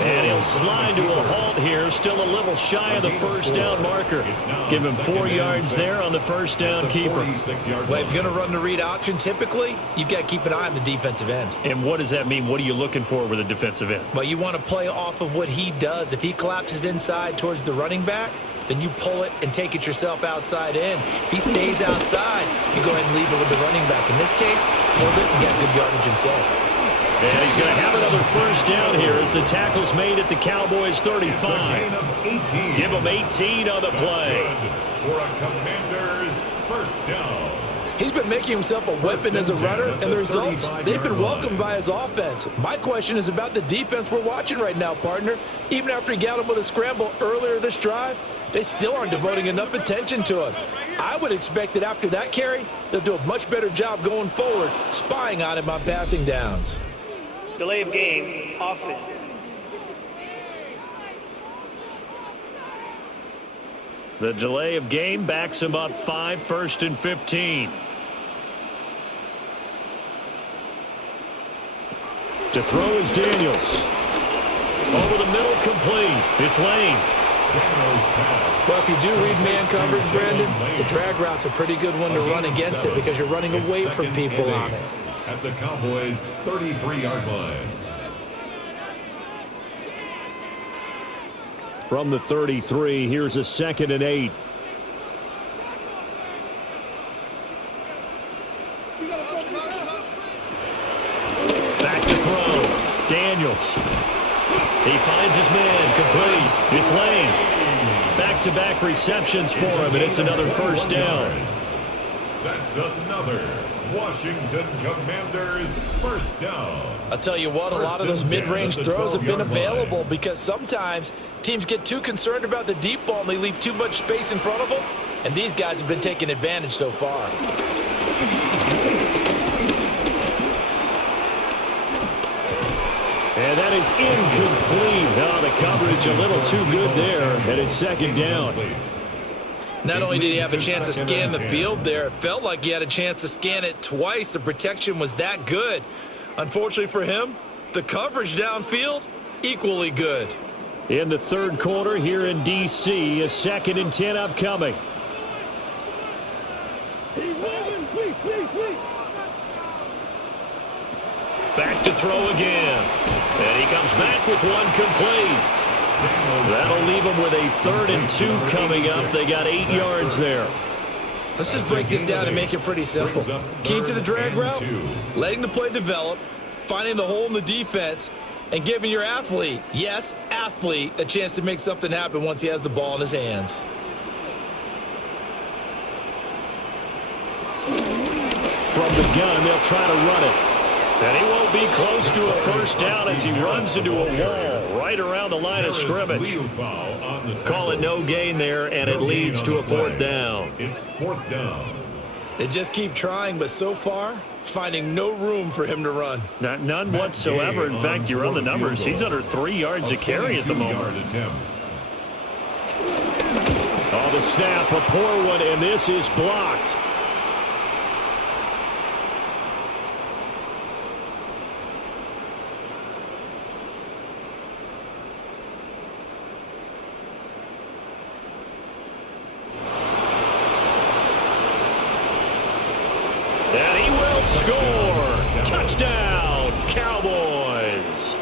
And he'll slide to a halt here, still a little shy of the first down marker. Give him 4 yards there on the first down keeper. Well, if you're going to run the read option, typically, you've got to keep an eye on the defensive end. And what does that mean? What are you looking for with a defensive end? Well, you want to play off of what he does. If he collapses inside towards the running back, then you pull it and take it yourself outside in. If he stays outside, you go ahead and leave it with the running back. In this case, pulled it and got good yardage himself. And he's going to have another first down here as the tackle's made at the Cowboys 35. Give him 18 on the play. For a Commander's first down. He's been making himself a weapon as a runner, and the results, they've been welcomed by his offense. My question is about the defense we're watching right now, partner. Even after he got him with a scramble earlier this drive, they still aren't devoting enough attention to him. I would expect that after that carry, they'll do a much better job going forward, spying on him on passing downs. Delay of game, offense. The delay of game backs him up 5, 1st and 15. To throw is Daniels. Over the middle, complete. It's Lane. Well, if you do read man coverage, Brandon, the drag route's a pretty good one to run against it because you're running away from people on it. At the Cowboys' 33-yard line. From the 33, here's a 2nd and 8. Back to throw. Daniels. He finds his man. Complete. It's Lane. Back-to-back receptions for him, and it's another first down. That's another Washington Commanders first down. I'll tell you what, a lot of those mid-range throws have been available because sometimes teams get too concerned about the deep ball and they leave too much space in front of them, and these guys have been taking advantage so far. And that is incomplete. Oh, the coverage a little too good there, and it's 2nd down. Not only did he have a chance to scan the field there, it felt like he had a chance to scan it twice. The protection was that good. Unfortunately for him, the coverage downfield, equally good. In the 3rd quarter here in D.C., a 2nd and 10 upcoming. Back to throw again. And he comes back with one complete. That'll leave them with a 3rd and 2 coming up. They got 8 yards there. Let's just break this down and make it pretty simple. Key to the drag route, letting the play develop, finding the hole in the defense, and giving your athlete, yes, athlete, a chance to make something happen once he has the ball in his hands. From the gun, they'll try to run it. And he won't be close to a first down as he runs into a wall right around the line of scrimmage. Call it no gain there, and it leads to a 4th down. It's 4th down. They just keep trying, but so far, finding no room for him to run. None whatsoever. In fact, you run the numbers. He's under 3 yards a carry at the moment. Oh, the snap, a poor one, and this is blocked. And he will score. Touchdown, Cowboys.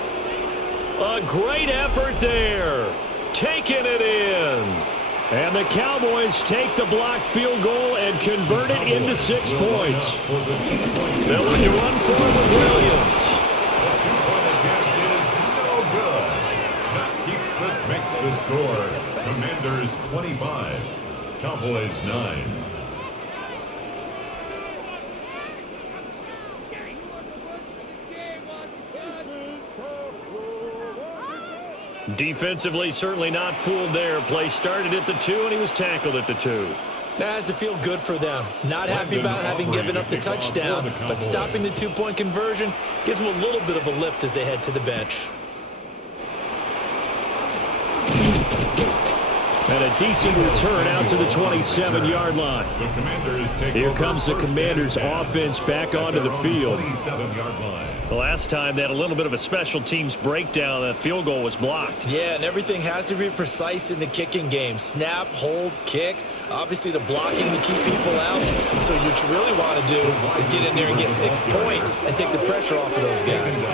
A great effort there. Taking it in. And the Cowboys take the blocked field goal and convert it into 6 points. They'll look to run forward with Williams. The 2-point attempt is no good. That makes the score. Commanders 25, Cowboys 9. Defensively, certainly not fooled there. Play started at the 2, and he was tackled at the 2. That has to feel good for them. Not happy about having given up the touchdown, but stopping the 2-point conversion gives them a little bit of a lift as they head to the bench. And a decent return out to the 27-yard line. Here comes the Commanders' offense back onto the field. The last time they had a little bit of a special teams breakdown. That field goal was blocked. Yeah, and everything has to be precise in the kicking game. Snap, hold, kick. Obviously, the blocking to keep people out. So what you really want to do is get in there and get 6 points and take the pressure off of those guys.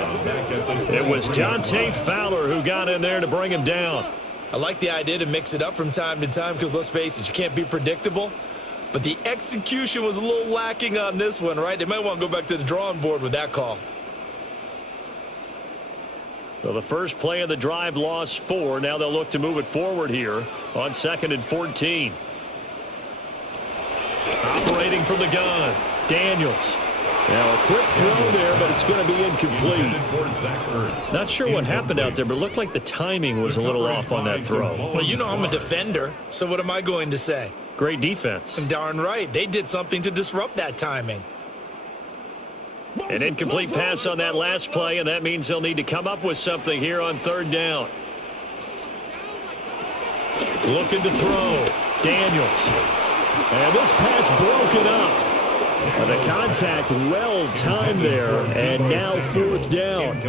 It was Dante Fowler who got in there to bring him down. I like the idea to mix it up from time to time because, let's face it, you can't be predictable. But the execution was a little lacking on this one, right? They might want to go back to the drawing board with that call. So the first play of the drive lost 4. Now they'll look to move it forward here on 2nd and 14. Operating from the gun, Daniels. Now a quick throw there, but it's going to be incomplete. Not sure what happened out there, but it looked like the timing was a little off on that throw. Well, you know I'm a defender, so what am I going to say? Great defense. Darn right. They did something to disrupt that timing. An incomplete pass on that last play, and that means they'll need to come up with something here on 3rd down. Looking to throw. Daniels. And this pass broken up. The contact well-timed there, and now 4th down.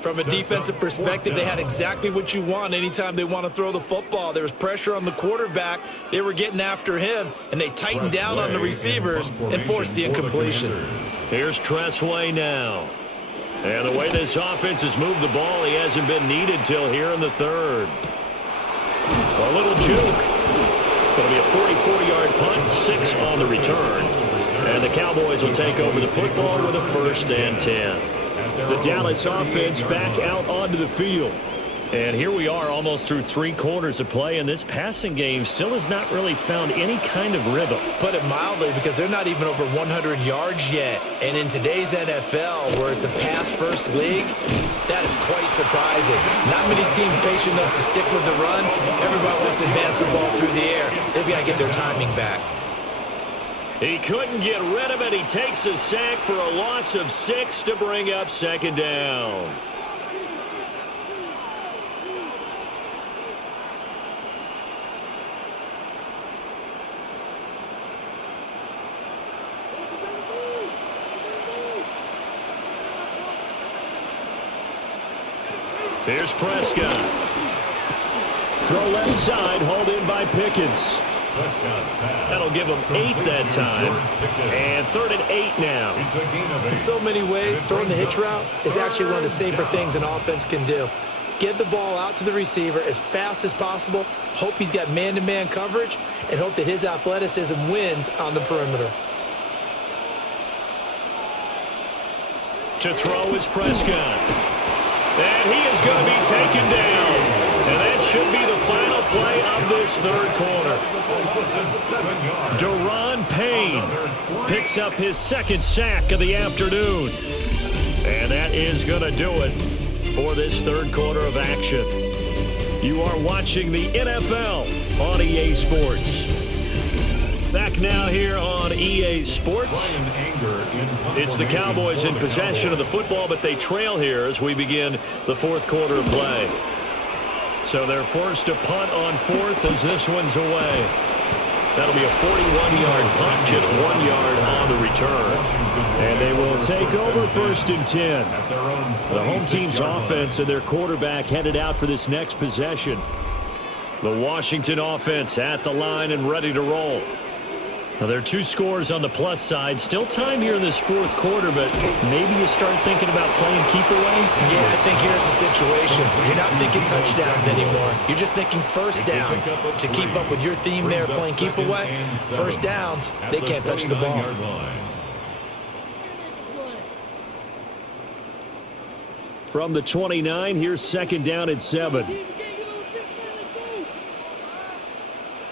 From a defensive perspective, they had exactly what you want anytime they want to throw the football. There was pressure on the quarterback. They were getting after him, and they tightened down on the receivers and forced the incompletion. Here's Tressway now. And the way this offense has moved the ball, he hasn't been needed till here in the 3rd. A little juke. It'll be a 44-yard punt, 6 on the return. And the Cowboys will take over the football with a 1st and 10. The Dallas offense back out onto the field. And here we are almost through 3 quarters of play, and this passing game still has not really found any kind of rhythm. Put it mildly, because they're not even over 100 yards yet. And in today's NFL, where it's a pass-first league, that is quite surprising. Not many teams patient enough to stick with the run. Everybody wants to advance the ball through the air. They've got to get their timing back. He couldn't get rid of it. He takes a sack for a loss of 6 to bring up 2nd down. Here's Prescott. Throw left side, hauled in by Pickens. That'll give them 8 that time. And 3rd and 8 now. In so many ways, throwing the hitch route is actually one of the safer things an offense can do. Get the ball out to the receiver as fast as possible, hope he's got man-to-man coverage, and hope that his athleticism wins on the perimeter. To throw is Prescott. And he is going to be taken down. And that should be the final play of this 3rd quarter. Deron Payne picks up his 2nd sack of the afternoon. And that is going to do it for this 3rd quarter of action. You are watching the NFL on EA Sports. Back now here on EA Sports. It's the Cowboys in possession of the football, but they trail here as we begin the 4th quarter of play. So they're forced to punt on 4th as this one's away. That'll be a 41-yard punt, just 1 yard on the return. And they will take over 1st and 10. The home team's offense and their quarterback headed out for this next possession. The Washington offense at the line and ready to roll. Now, there are 2 scores on the plus side. Still time here in this 4th quarter, but maybe you start thinking about playing keep away? Yeah, I think here's the situation. You're not thinking touchdowns anymore. You're just thinking 1st downs. To keep up with your theme there, playing keep away, 1st downs, they can't touch the ball. From the 29, here's 2nd down at 7.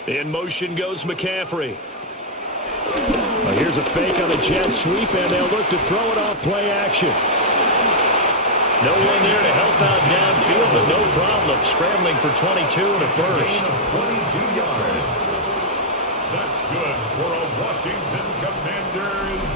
In motion goes McCaffrey. Well, here's a fake on the jet sweep, and they'll look to throw it off play action. No one there to help out downfield, but no problem scrambling for 22 and a 1st. 22 yards. That's good for a Washington Commanders.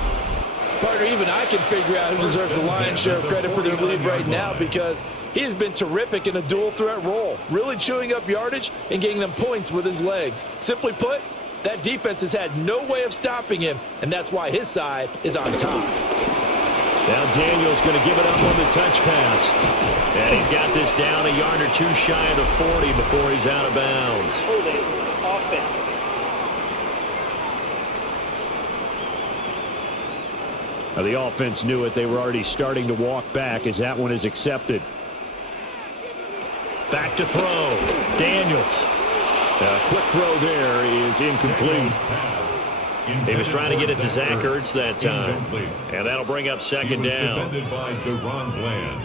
Partner, even I can figure out who deserves the lion's share of credit for their lead right now, because He has been terrific in a dual threat role, really chewing up yardage and getting them points with his legs. Simply put, that defense has had no way of stopping him, and that's why his side is on top. Now Daniel's going to give it up on the touch pass. And he's got this down a yard or two shy of the 40 before he's out of bounds. Holding offense. Now the offense knew it. They were already starting to walk back as that one is accepted. Back to throw. Daniels. A quick throw there is incomplete. He was trying to get it to Zach Ertz that time. And that'll bring up second down. Defended by Deron Bland.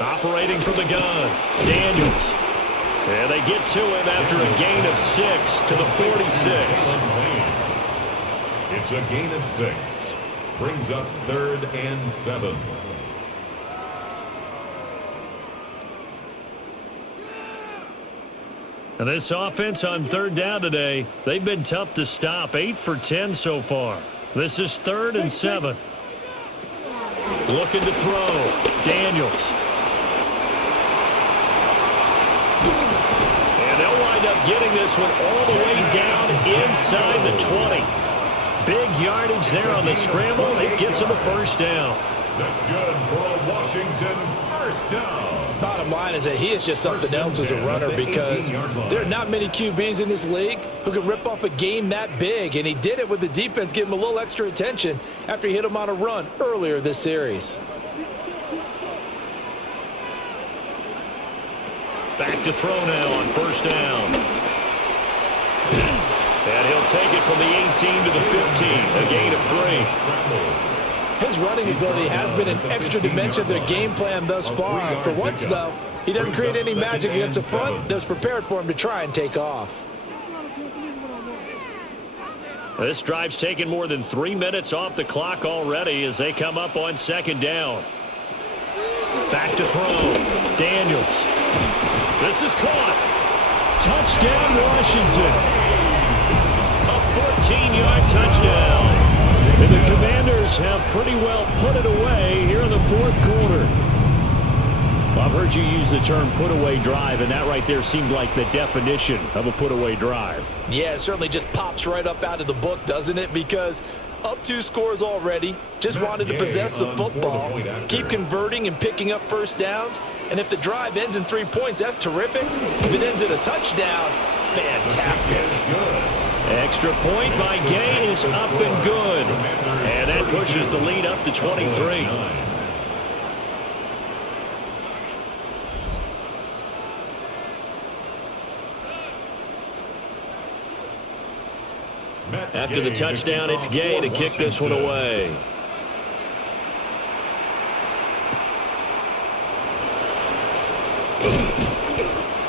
Operating from the gun. Daniels. And they get to him after a gain of 6 to the 46. It's a gain of 6. Brings up 3rd and 7. And this offense on 3rd down today, they've been tough to stop. 8 for 10 so far. This is 3rd and 7. Looking to throw. Daniels. And they'll wind up getting this one all the way down inside the 20. Big yardage there on the scramble. It gets him a first down. That's good for a Washington first down. Bottom line is that he is just something else as a runner because there are not many QBs in this league who can rip off a game that big, and he did it with the defense giving him a little extra attention after he hit him on a run earlier this series. Back to throw now on first down. And he'll take it from the 18 to the 15, a gain of 3. His running ability has been an extra dimension of their game plan thus far. For once, though, he doesn't create any magic against the front that's prepared for him to try and take off. This drive's taken more than 3 minutes off the clock already as they come up on second down. Back to throw. Daniels. This is caught. Touchdown, Washington. A 14-yard touchdown. And the Commanders have pretty well put it away here in the 4th quarter. Well, I've heard you use the term put-away drive, and that right there seemed like the definition of a put-away drive. Yeah, it certainly just pops right up out of the book, doesn't it? Because up 2 scores already, just wanted to possess the football, keep converting and picking up first downs. And if the drive ends in 3 points, that's terrific. If it ends in a touchdown, fantastic. Extra point by Gay is up and good. And that pushes the lead up to 23. After the touchdown, it's Gay to kick this one away.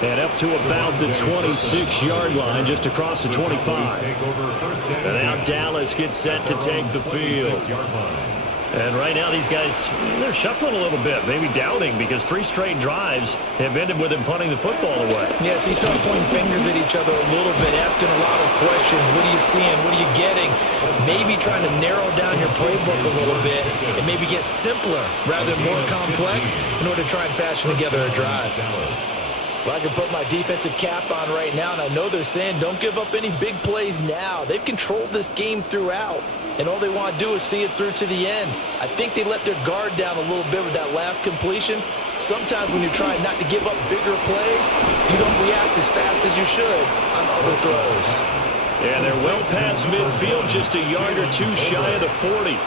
And up to about the 26-yard line, just across the 25. And now Dallas gets set to take the field. And right now these guys, they're shuffling a little bit, maybe doubting, because 3 straight drives have ended with him punting the football away. Yes, you start pointing fingers at each other a little bit, asking a lot of questions. What are you seeing? What are you getting? Maybe trying to narrow down your playbook a little bit and maybe get simpler rather than more complex in order to try and fashion together a drive. Well, I can put my defensive cap on right now, and I know they're saying don't give up any big plays now. They've controlled this game throughout, and all they want to do is see it through to the end. I think they let their guard down a little bit with that last completion. Sometimes when you're trying not to give up bigger plays, you don't react as fast as you should on other throws. And they're well past midfield, just a yard or 2 shy of the 40.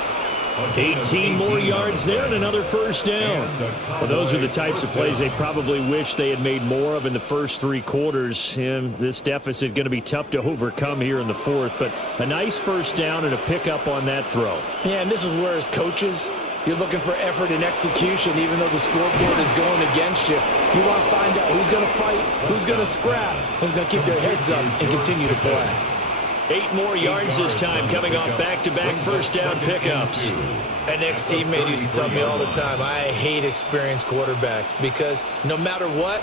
18 more yards there and another first down. Well, those are the types of plays they probably wish they had made more of in the first 3 quarters. And this deficit going to be tough to overcome here in the 4th. But a nice first down and a pickup on that throw. Yeah, and this is where as coaches, you're looking for effort and execution, even though the scoreboard is going against you. You want to find out who's going to fight, who's going to scrap, who's going to keep their heads up and continue to play. 8 more yards this time, coming off back-to-back first down pickups. An ex-teammate used to tell me all the time, I hate experienced quarterbacks because no matter what,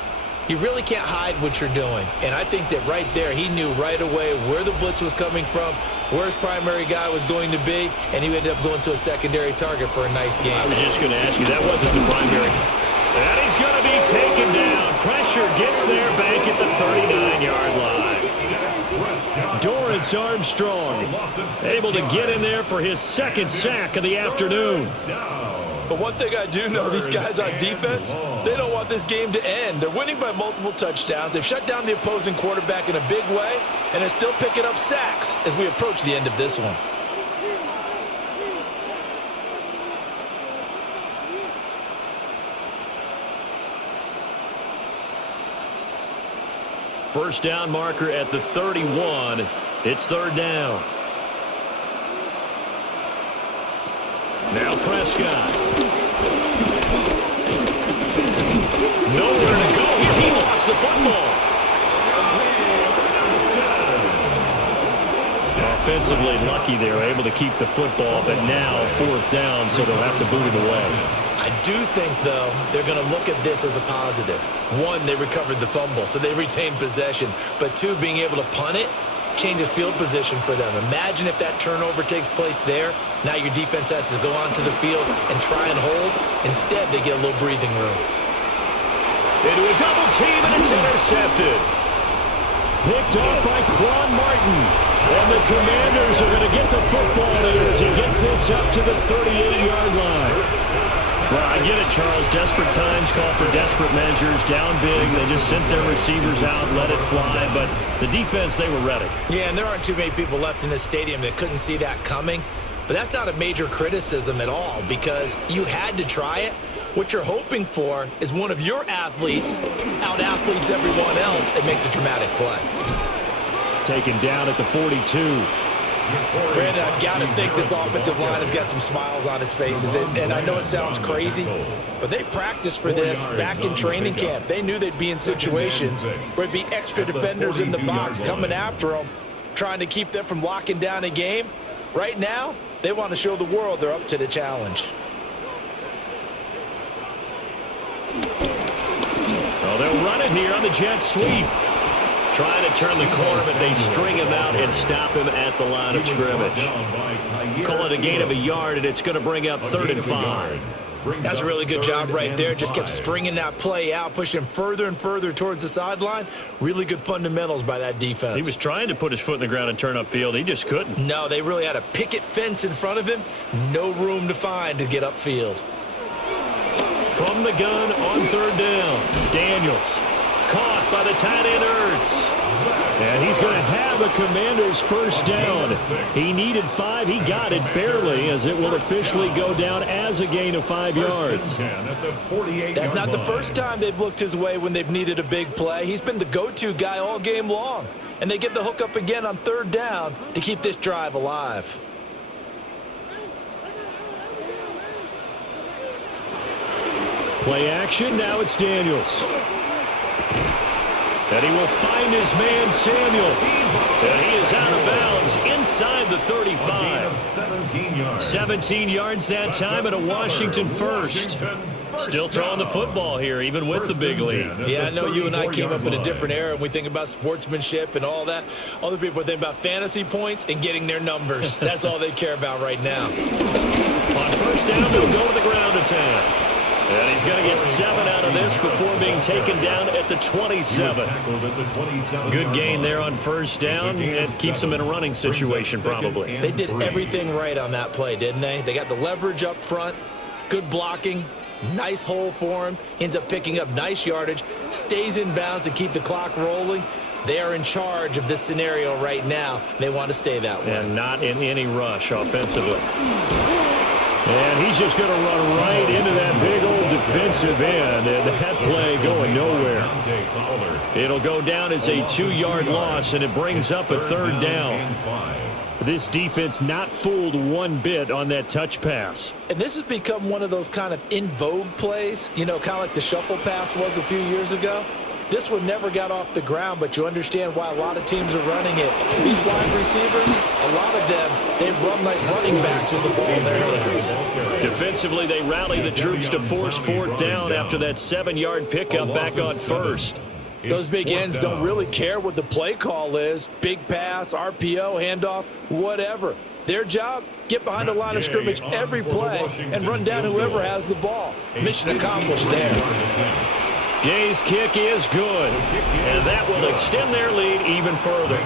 You really can't hide what you're doing. And I think that right there, he knew right away where the blitz was coming from, where his primary guy was going to be, and he ended up going to a secondary target for a nice game. I was just going to ask you, that wasn't the primary. And he's going to be taken down. Pressure gets there back at the 39-yard line. Dorrance Armstrong able to get in there for his second sack of the afternoon. But one thing I do know, these guys on defense, they don't want this game to end. They're winning by multiple touchdowns. They've shut down the opposing quarterback in a big way, and they're still picking up sacks as we approach the end of this one. First down marker at the 31. It's third down. Now Prescott. Nowhere to go here. He lost the football. Offensively lucky they were able to keep the football, but now fourth down, so they'll have to boot it away. I do think, though, they're going to look at this as a positive. One, they recovered the fumble, so they retained possession. But two, being able to punt it changes field position for them. Imagine if that turnover takes place there. Now your defense has to go onto the field and try and hold. Instead, they get a little breathing room. Into a double team, and it's intercepted. Picked off by Quan Martin. And the Commanders are going to get the football here as he gets this up to the 38-yard line. Well, I get it, Charles. Desperate times call for desperate measures. Down big, they just sent their receivers out, let it fly. But the defense, they were ready. Yeah, and there aren't too many people left in this stadium that couldn't see that coming. But that's not a major criticism at all because you had to try it. What you're hoping for is one of your athletes out-athletes everyone else and makes a dramatic play. Taken down at the 42. Brandon, I've got to think this offensive line has got some smiles on its faces. And I know it sounds crazy, but they practiced for this back in training camp. They knew they'd be in situations where there'd be extra defenders in the box coming after them, trying to keep them from locking down a game. Right now, they want to show the world they're up to the challenge. Well, they'll run it here on the jet sweep. Trying to turn the corner, but they string him out and stop him at the line of scrimmage. Call it a gain of a yard, and it's going to bring up 3rd and 5. That's a really good job right there. Just kept stringing that play out, pushing him further and further towards the sideline. Really good fundamentals by that defense. He was trying to put his foot in the ground and turn upfield. He just couldn't. No, they really had a picket fence in front of him. No room to find to get upfield. From the gun on 3rd down, Daniels. Caught by the tight end Ertz. And he's going to have the Commanders' first down. He needed 5. He got it barely as it will officially go down as a gain of 5 yards. That's not the first time they've looked his way when they've needed a big play. He's been the go-to guy all game long. And they get the hook up again on 3rd down to keep this drive alive. Play action. Now it's Daniels. And he will find his man, Samuel. And he is out of bounds inside the 35. 17 yards that time and a Washington first. Still throwing the football here, even with the big lead. Yeah, I know you and I came up in a different era, and we think about sportsmanship and all that. Other people think about fantasy points and getting their numbers. That's all they care about right now. On first down, they'll go to the ground attack. And he's going to get 7 out of this before being taken down at the 27. Good gain there on first down. It keeps him in a running situation probably. They did everything right on that play, didn't they? They got the leverage up front, good blocking, nice hole for him. Ends up picking up nice yardage, stays in bounds to keep the clock rolling. They are in charge of this scenario right now. They want to stay that way. And not in any rush offensively. And he's just going to run right into that big old defensive end, and that play going nowhere. It'll go down as a 2-yard loss, and it brings up a 3rd down. This defense not fooled one bit on that touch pass. And this has become one of those kind of in vogue plays, you know, kind of like the shuffle pass was a few years ago. This one never got off the ground, but you understand why a lot of teams are running it. These wide receivers, a lot of them, they run like running backs with the ball in their hands. Defensively, they rally the troops to force 4th down after that 7-yard pickup back on first. Those big ends don't really care what the play call is. Big pass, RPO, handoff, whatever. Their job, get behind the line of scrimmage every play and run down whoever has the ball. Mission accomplished there. Gay's kick is good, and that will extend their lead even further.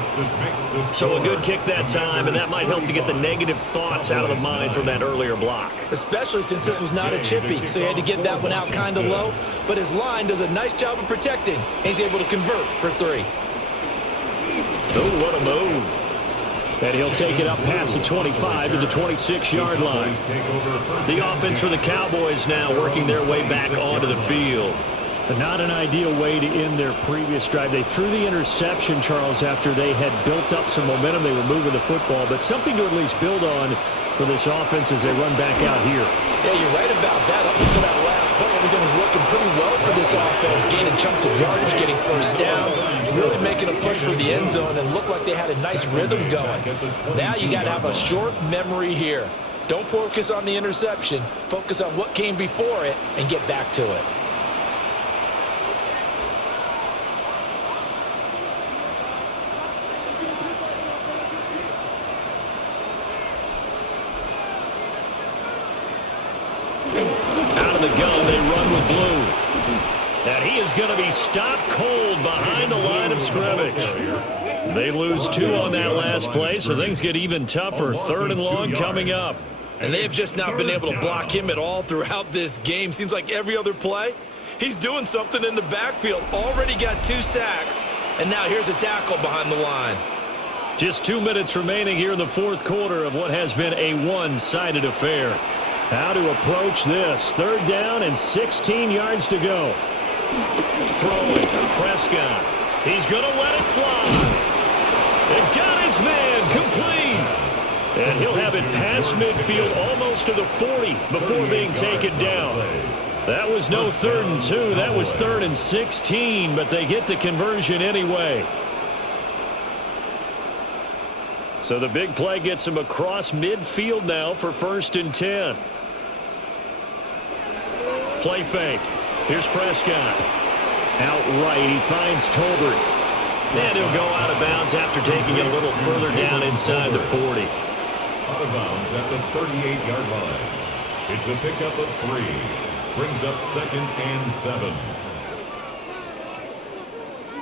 So a good kick that time, and that might help to get the negative thoughts out of the mind from that earlier block. Especially since this was not a chippy, so he had to get that one out kind of low. But his line does a nice job of protecting, and he's able to convert for 3. Oh, what a move. And he'll take it up past the 25 to the 26-yard line. The offense for the Cowboys now working their way back onto the field. But not an ideal way to end their previous drive. They threw the interception, Charles, after they had built up some momentum. They were moving the football, but something to at least build on for this offense as they run back out here. Yeah, you're right about that. Up until that last play, everything was working pretty well for this offense, gaining chunks of yardage, getting first downs, really making a push for the end zone, and looked like they had a nice rhythm going. Now you got to have a short memory here. Don't focus on the interception. Focus on what came before it and get back to it. Out of the gun, they run with blue. And he is going to be stopped cold behind the line of scrimmage. They lose 2 on that last play, so things get even tougher. 3rd and long coming up. And they have just not been able to block him at all throughout this game. Seems like every other play, he's doing something in the backfield. Already got 2 sacks, and now here's a tackle behind the line. Just 2 minutes remaining here in the 4th quarter of what has been a one-sided affair. How to approach this. 3rd down and 16 yards to go. Throwing, Prescott. He's going to let it fly. It got his man complete. And he'll have it past midfield almost to the 40 before being taken down. That was no 3rd and 2. That was 3rd and 16, but they get the conversion anyway. So the big play gets him across midfield now for 1st and 10. Play fake. Here's Prescott. Outright, he finds Tolbert. And he'll go out of bounds after taking it a little further down inside the 40. Out of bounds at the 38-yard line. It's a pickup of 3. Brings up 2nd and 7.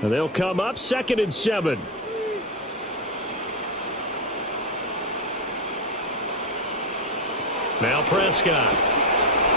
And they'll come up 2nd and 7. Now Prescott.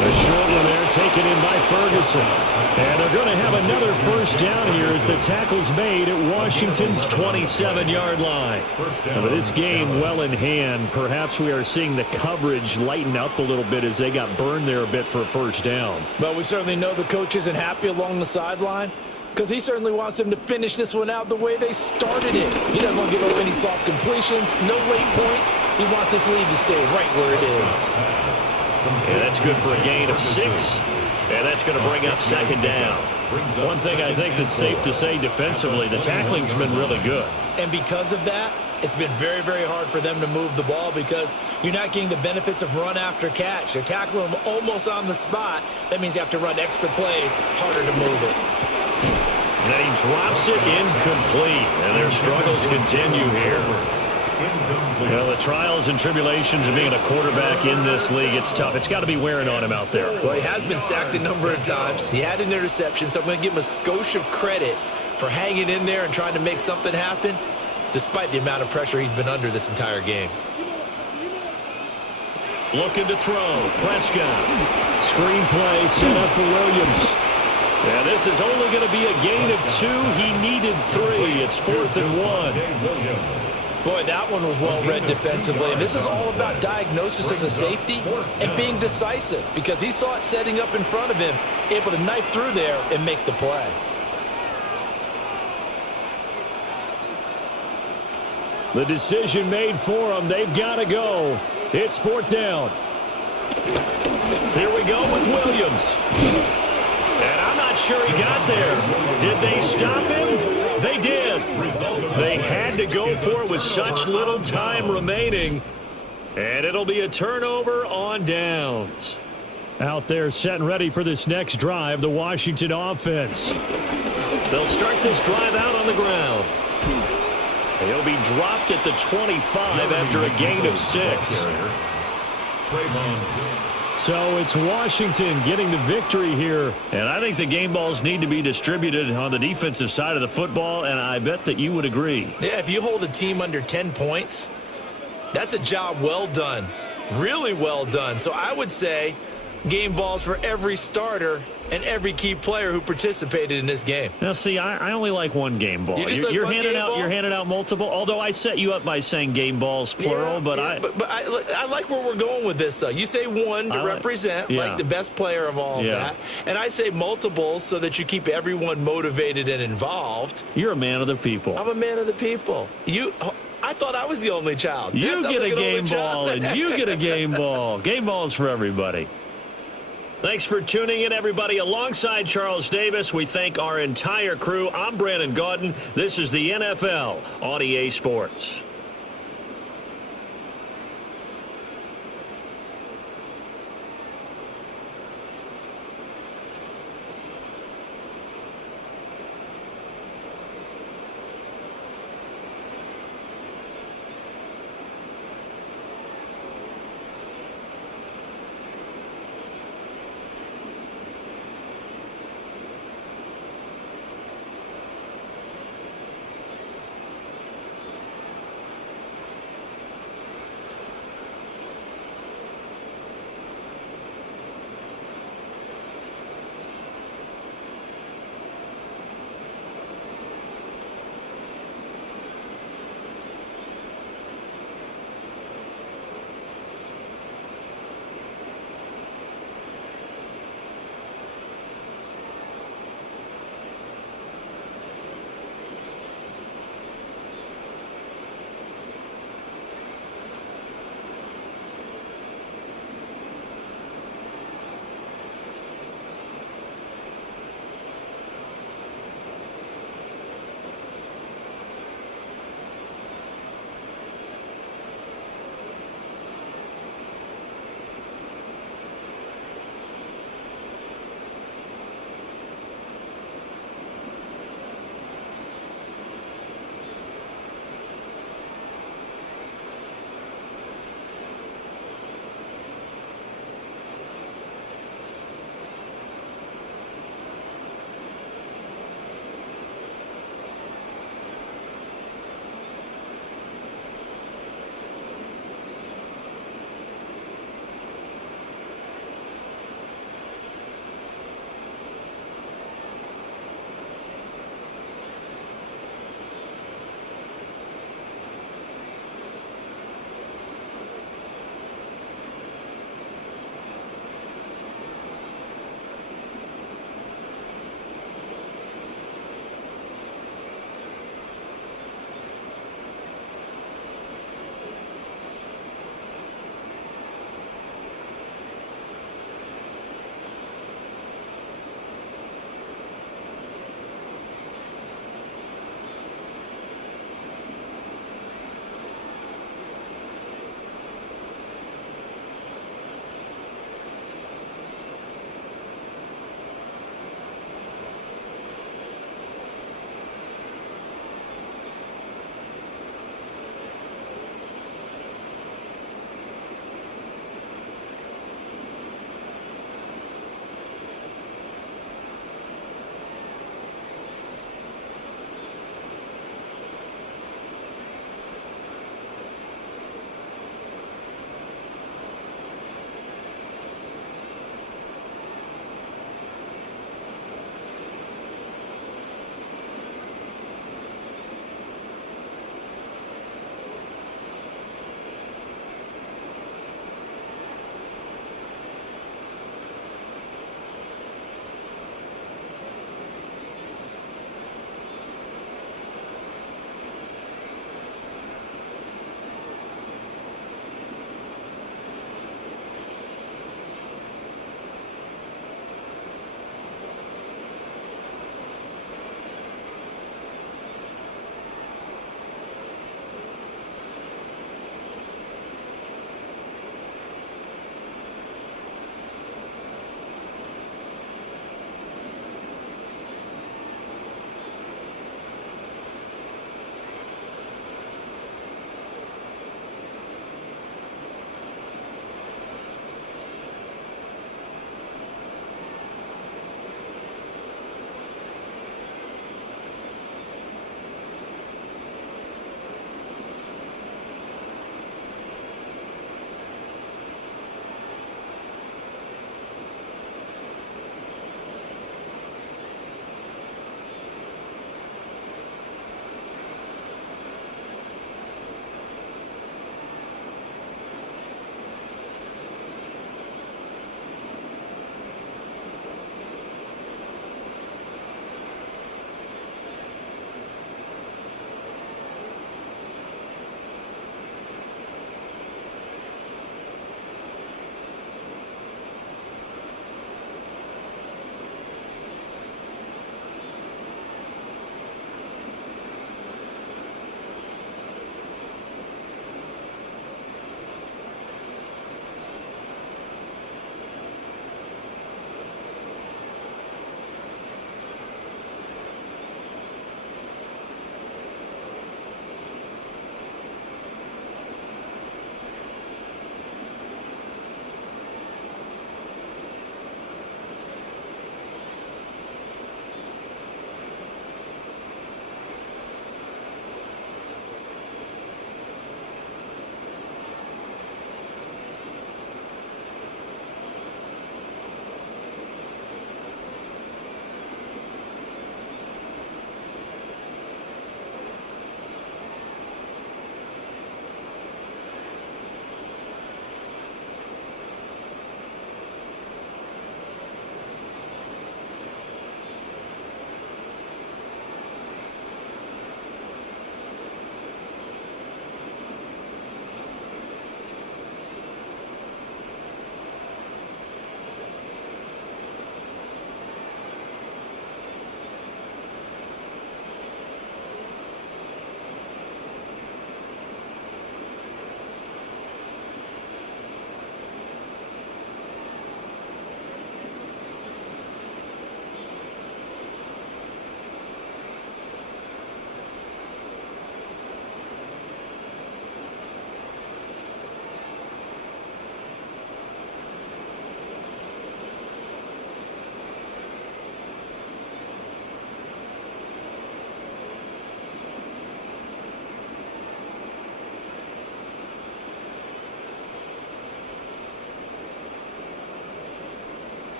A short one there taken in by Ferguson. And they're going to have another 1st down here as the tackle's made at Washington's 27-yard line. Now, with this game well in hand, perhaps we are seeing the coverage lighten up a little bit as they got burned there a bit for a 1st down. But we certainly know the coach isn't happy along the sideline because he certainly wants them to finish this one out the way they started it. He doesn't want to give up any soft completions, no late points. He wants his lead to stay right where it is. And that's good for a gain of 6. And that's going to bring up 2nd down. One thing I think that's safe to say defensively, the tackling's been really good. And because of that, it's been very, very hard for them to move the ball because you're not getting the benefits of run after catch. They're tackling them almost on the spot. That means you have to run extra plays, harder to move it. And then he drops it incomplete. And their struggles continue here. Well, the trials and tribulations of being a quarterback in this league, it's tough. It's got to be wearing on him out there. Well, he has been sacked a number of times. He had an interception, so I'm going to give him a skosh of credit for hanging in there and trying to make something happen, despite the amount of pressure he's been under this entire game. Looking to throw. Prescott. Screenplay set up for Williams. Yeah, this is only going to be a gain of 2. He needed 3. It's 4th and 1. Boy, that one was well read defensively. And this is all about diagnosis as a safety and being decisive because he saw it setting up in front of him, able to knife through there and make the play. The decision made for them. They've got to go. It's 4th down. Here we go with Williams. And I'm not sure he got there. Did they stop him? They did. They had to go for it with such little time remaining. And it'll be a turnover on downs. Out there set and ready for this next drive, the Washington offense. They'll start this drive out on the ground. He'll be dropped at the 25 after a gain of 6. So it's Washington getting the victory here. And I think the game balls need to be distributed on the defensive side of the football, and I bet that you would agree. Yeah, if you hold a team under 10 points, that's a job well done. Really well done. So I would say game balls for every starter and every key player who participated in this game. Now, see, I only like one game ball. You're handing out multiple, although I set you up by saying game balls, plural. But I like where we're going with this, though. You say one to represent, like the best player of all of that. And I say multiples so that you keep everyone motivated and involved. You're a man of the people. I'm a man of the people. I thought I was the only child. You get a game ball, and you get a game ball. Game balls for everybody. Thanks for tuning in, everybody. Alongside Charles Davis, we thank our entire crew. I'm Brandon Gaudin. This is the NFL on EA Sports.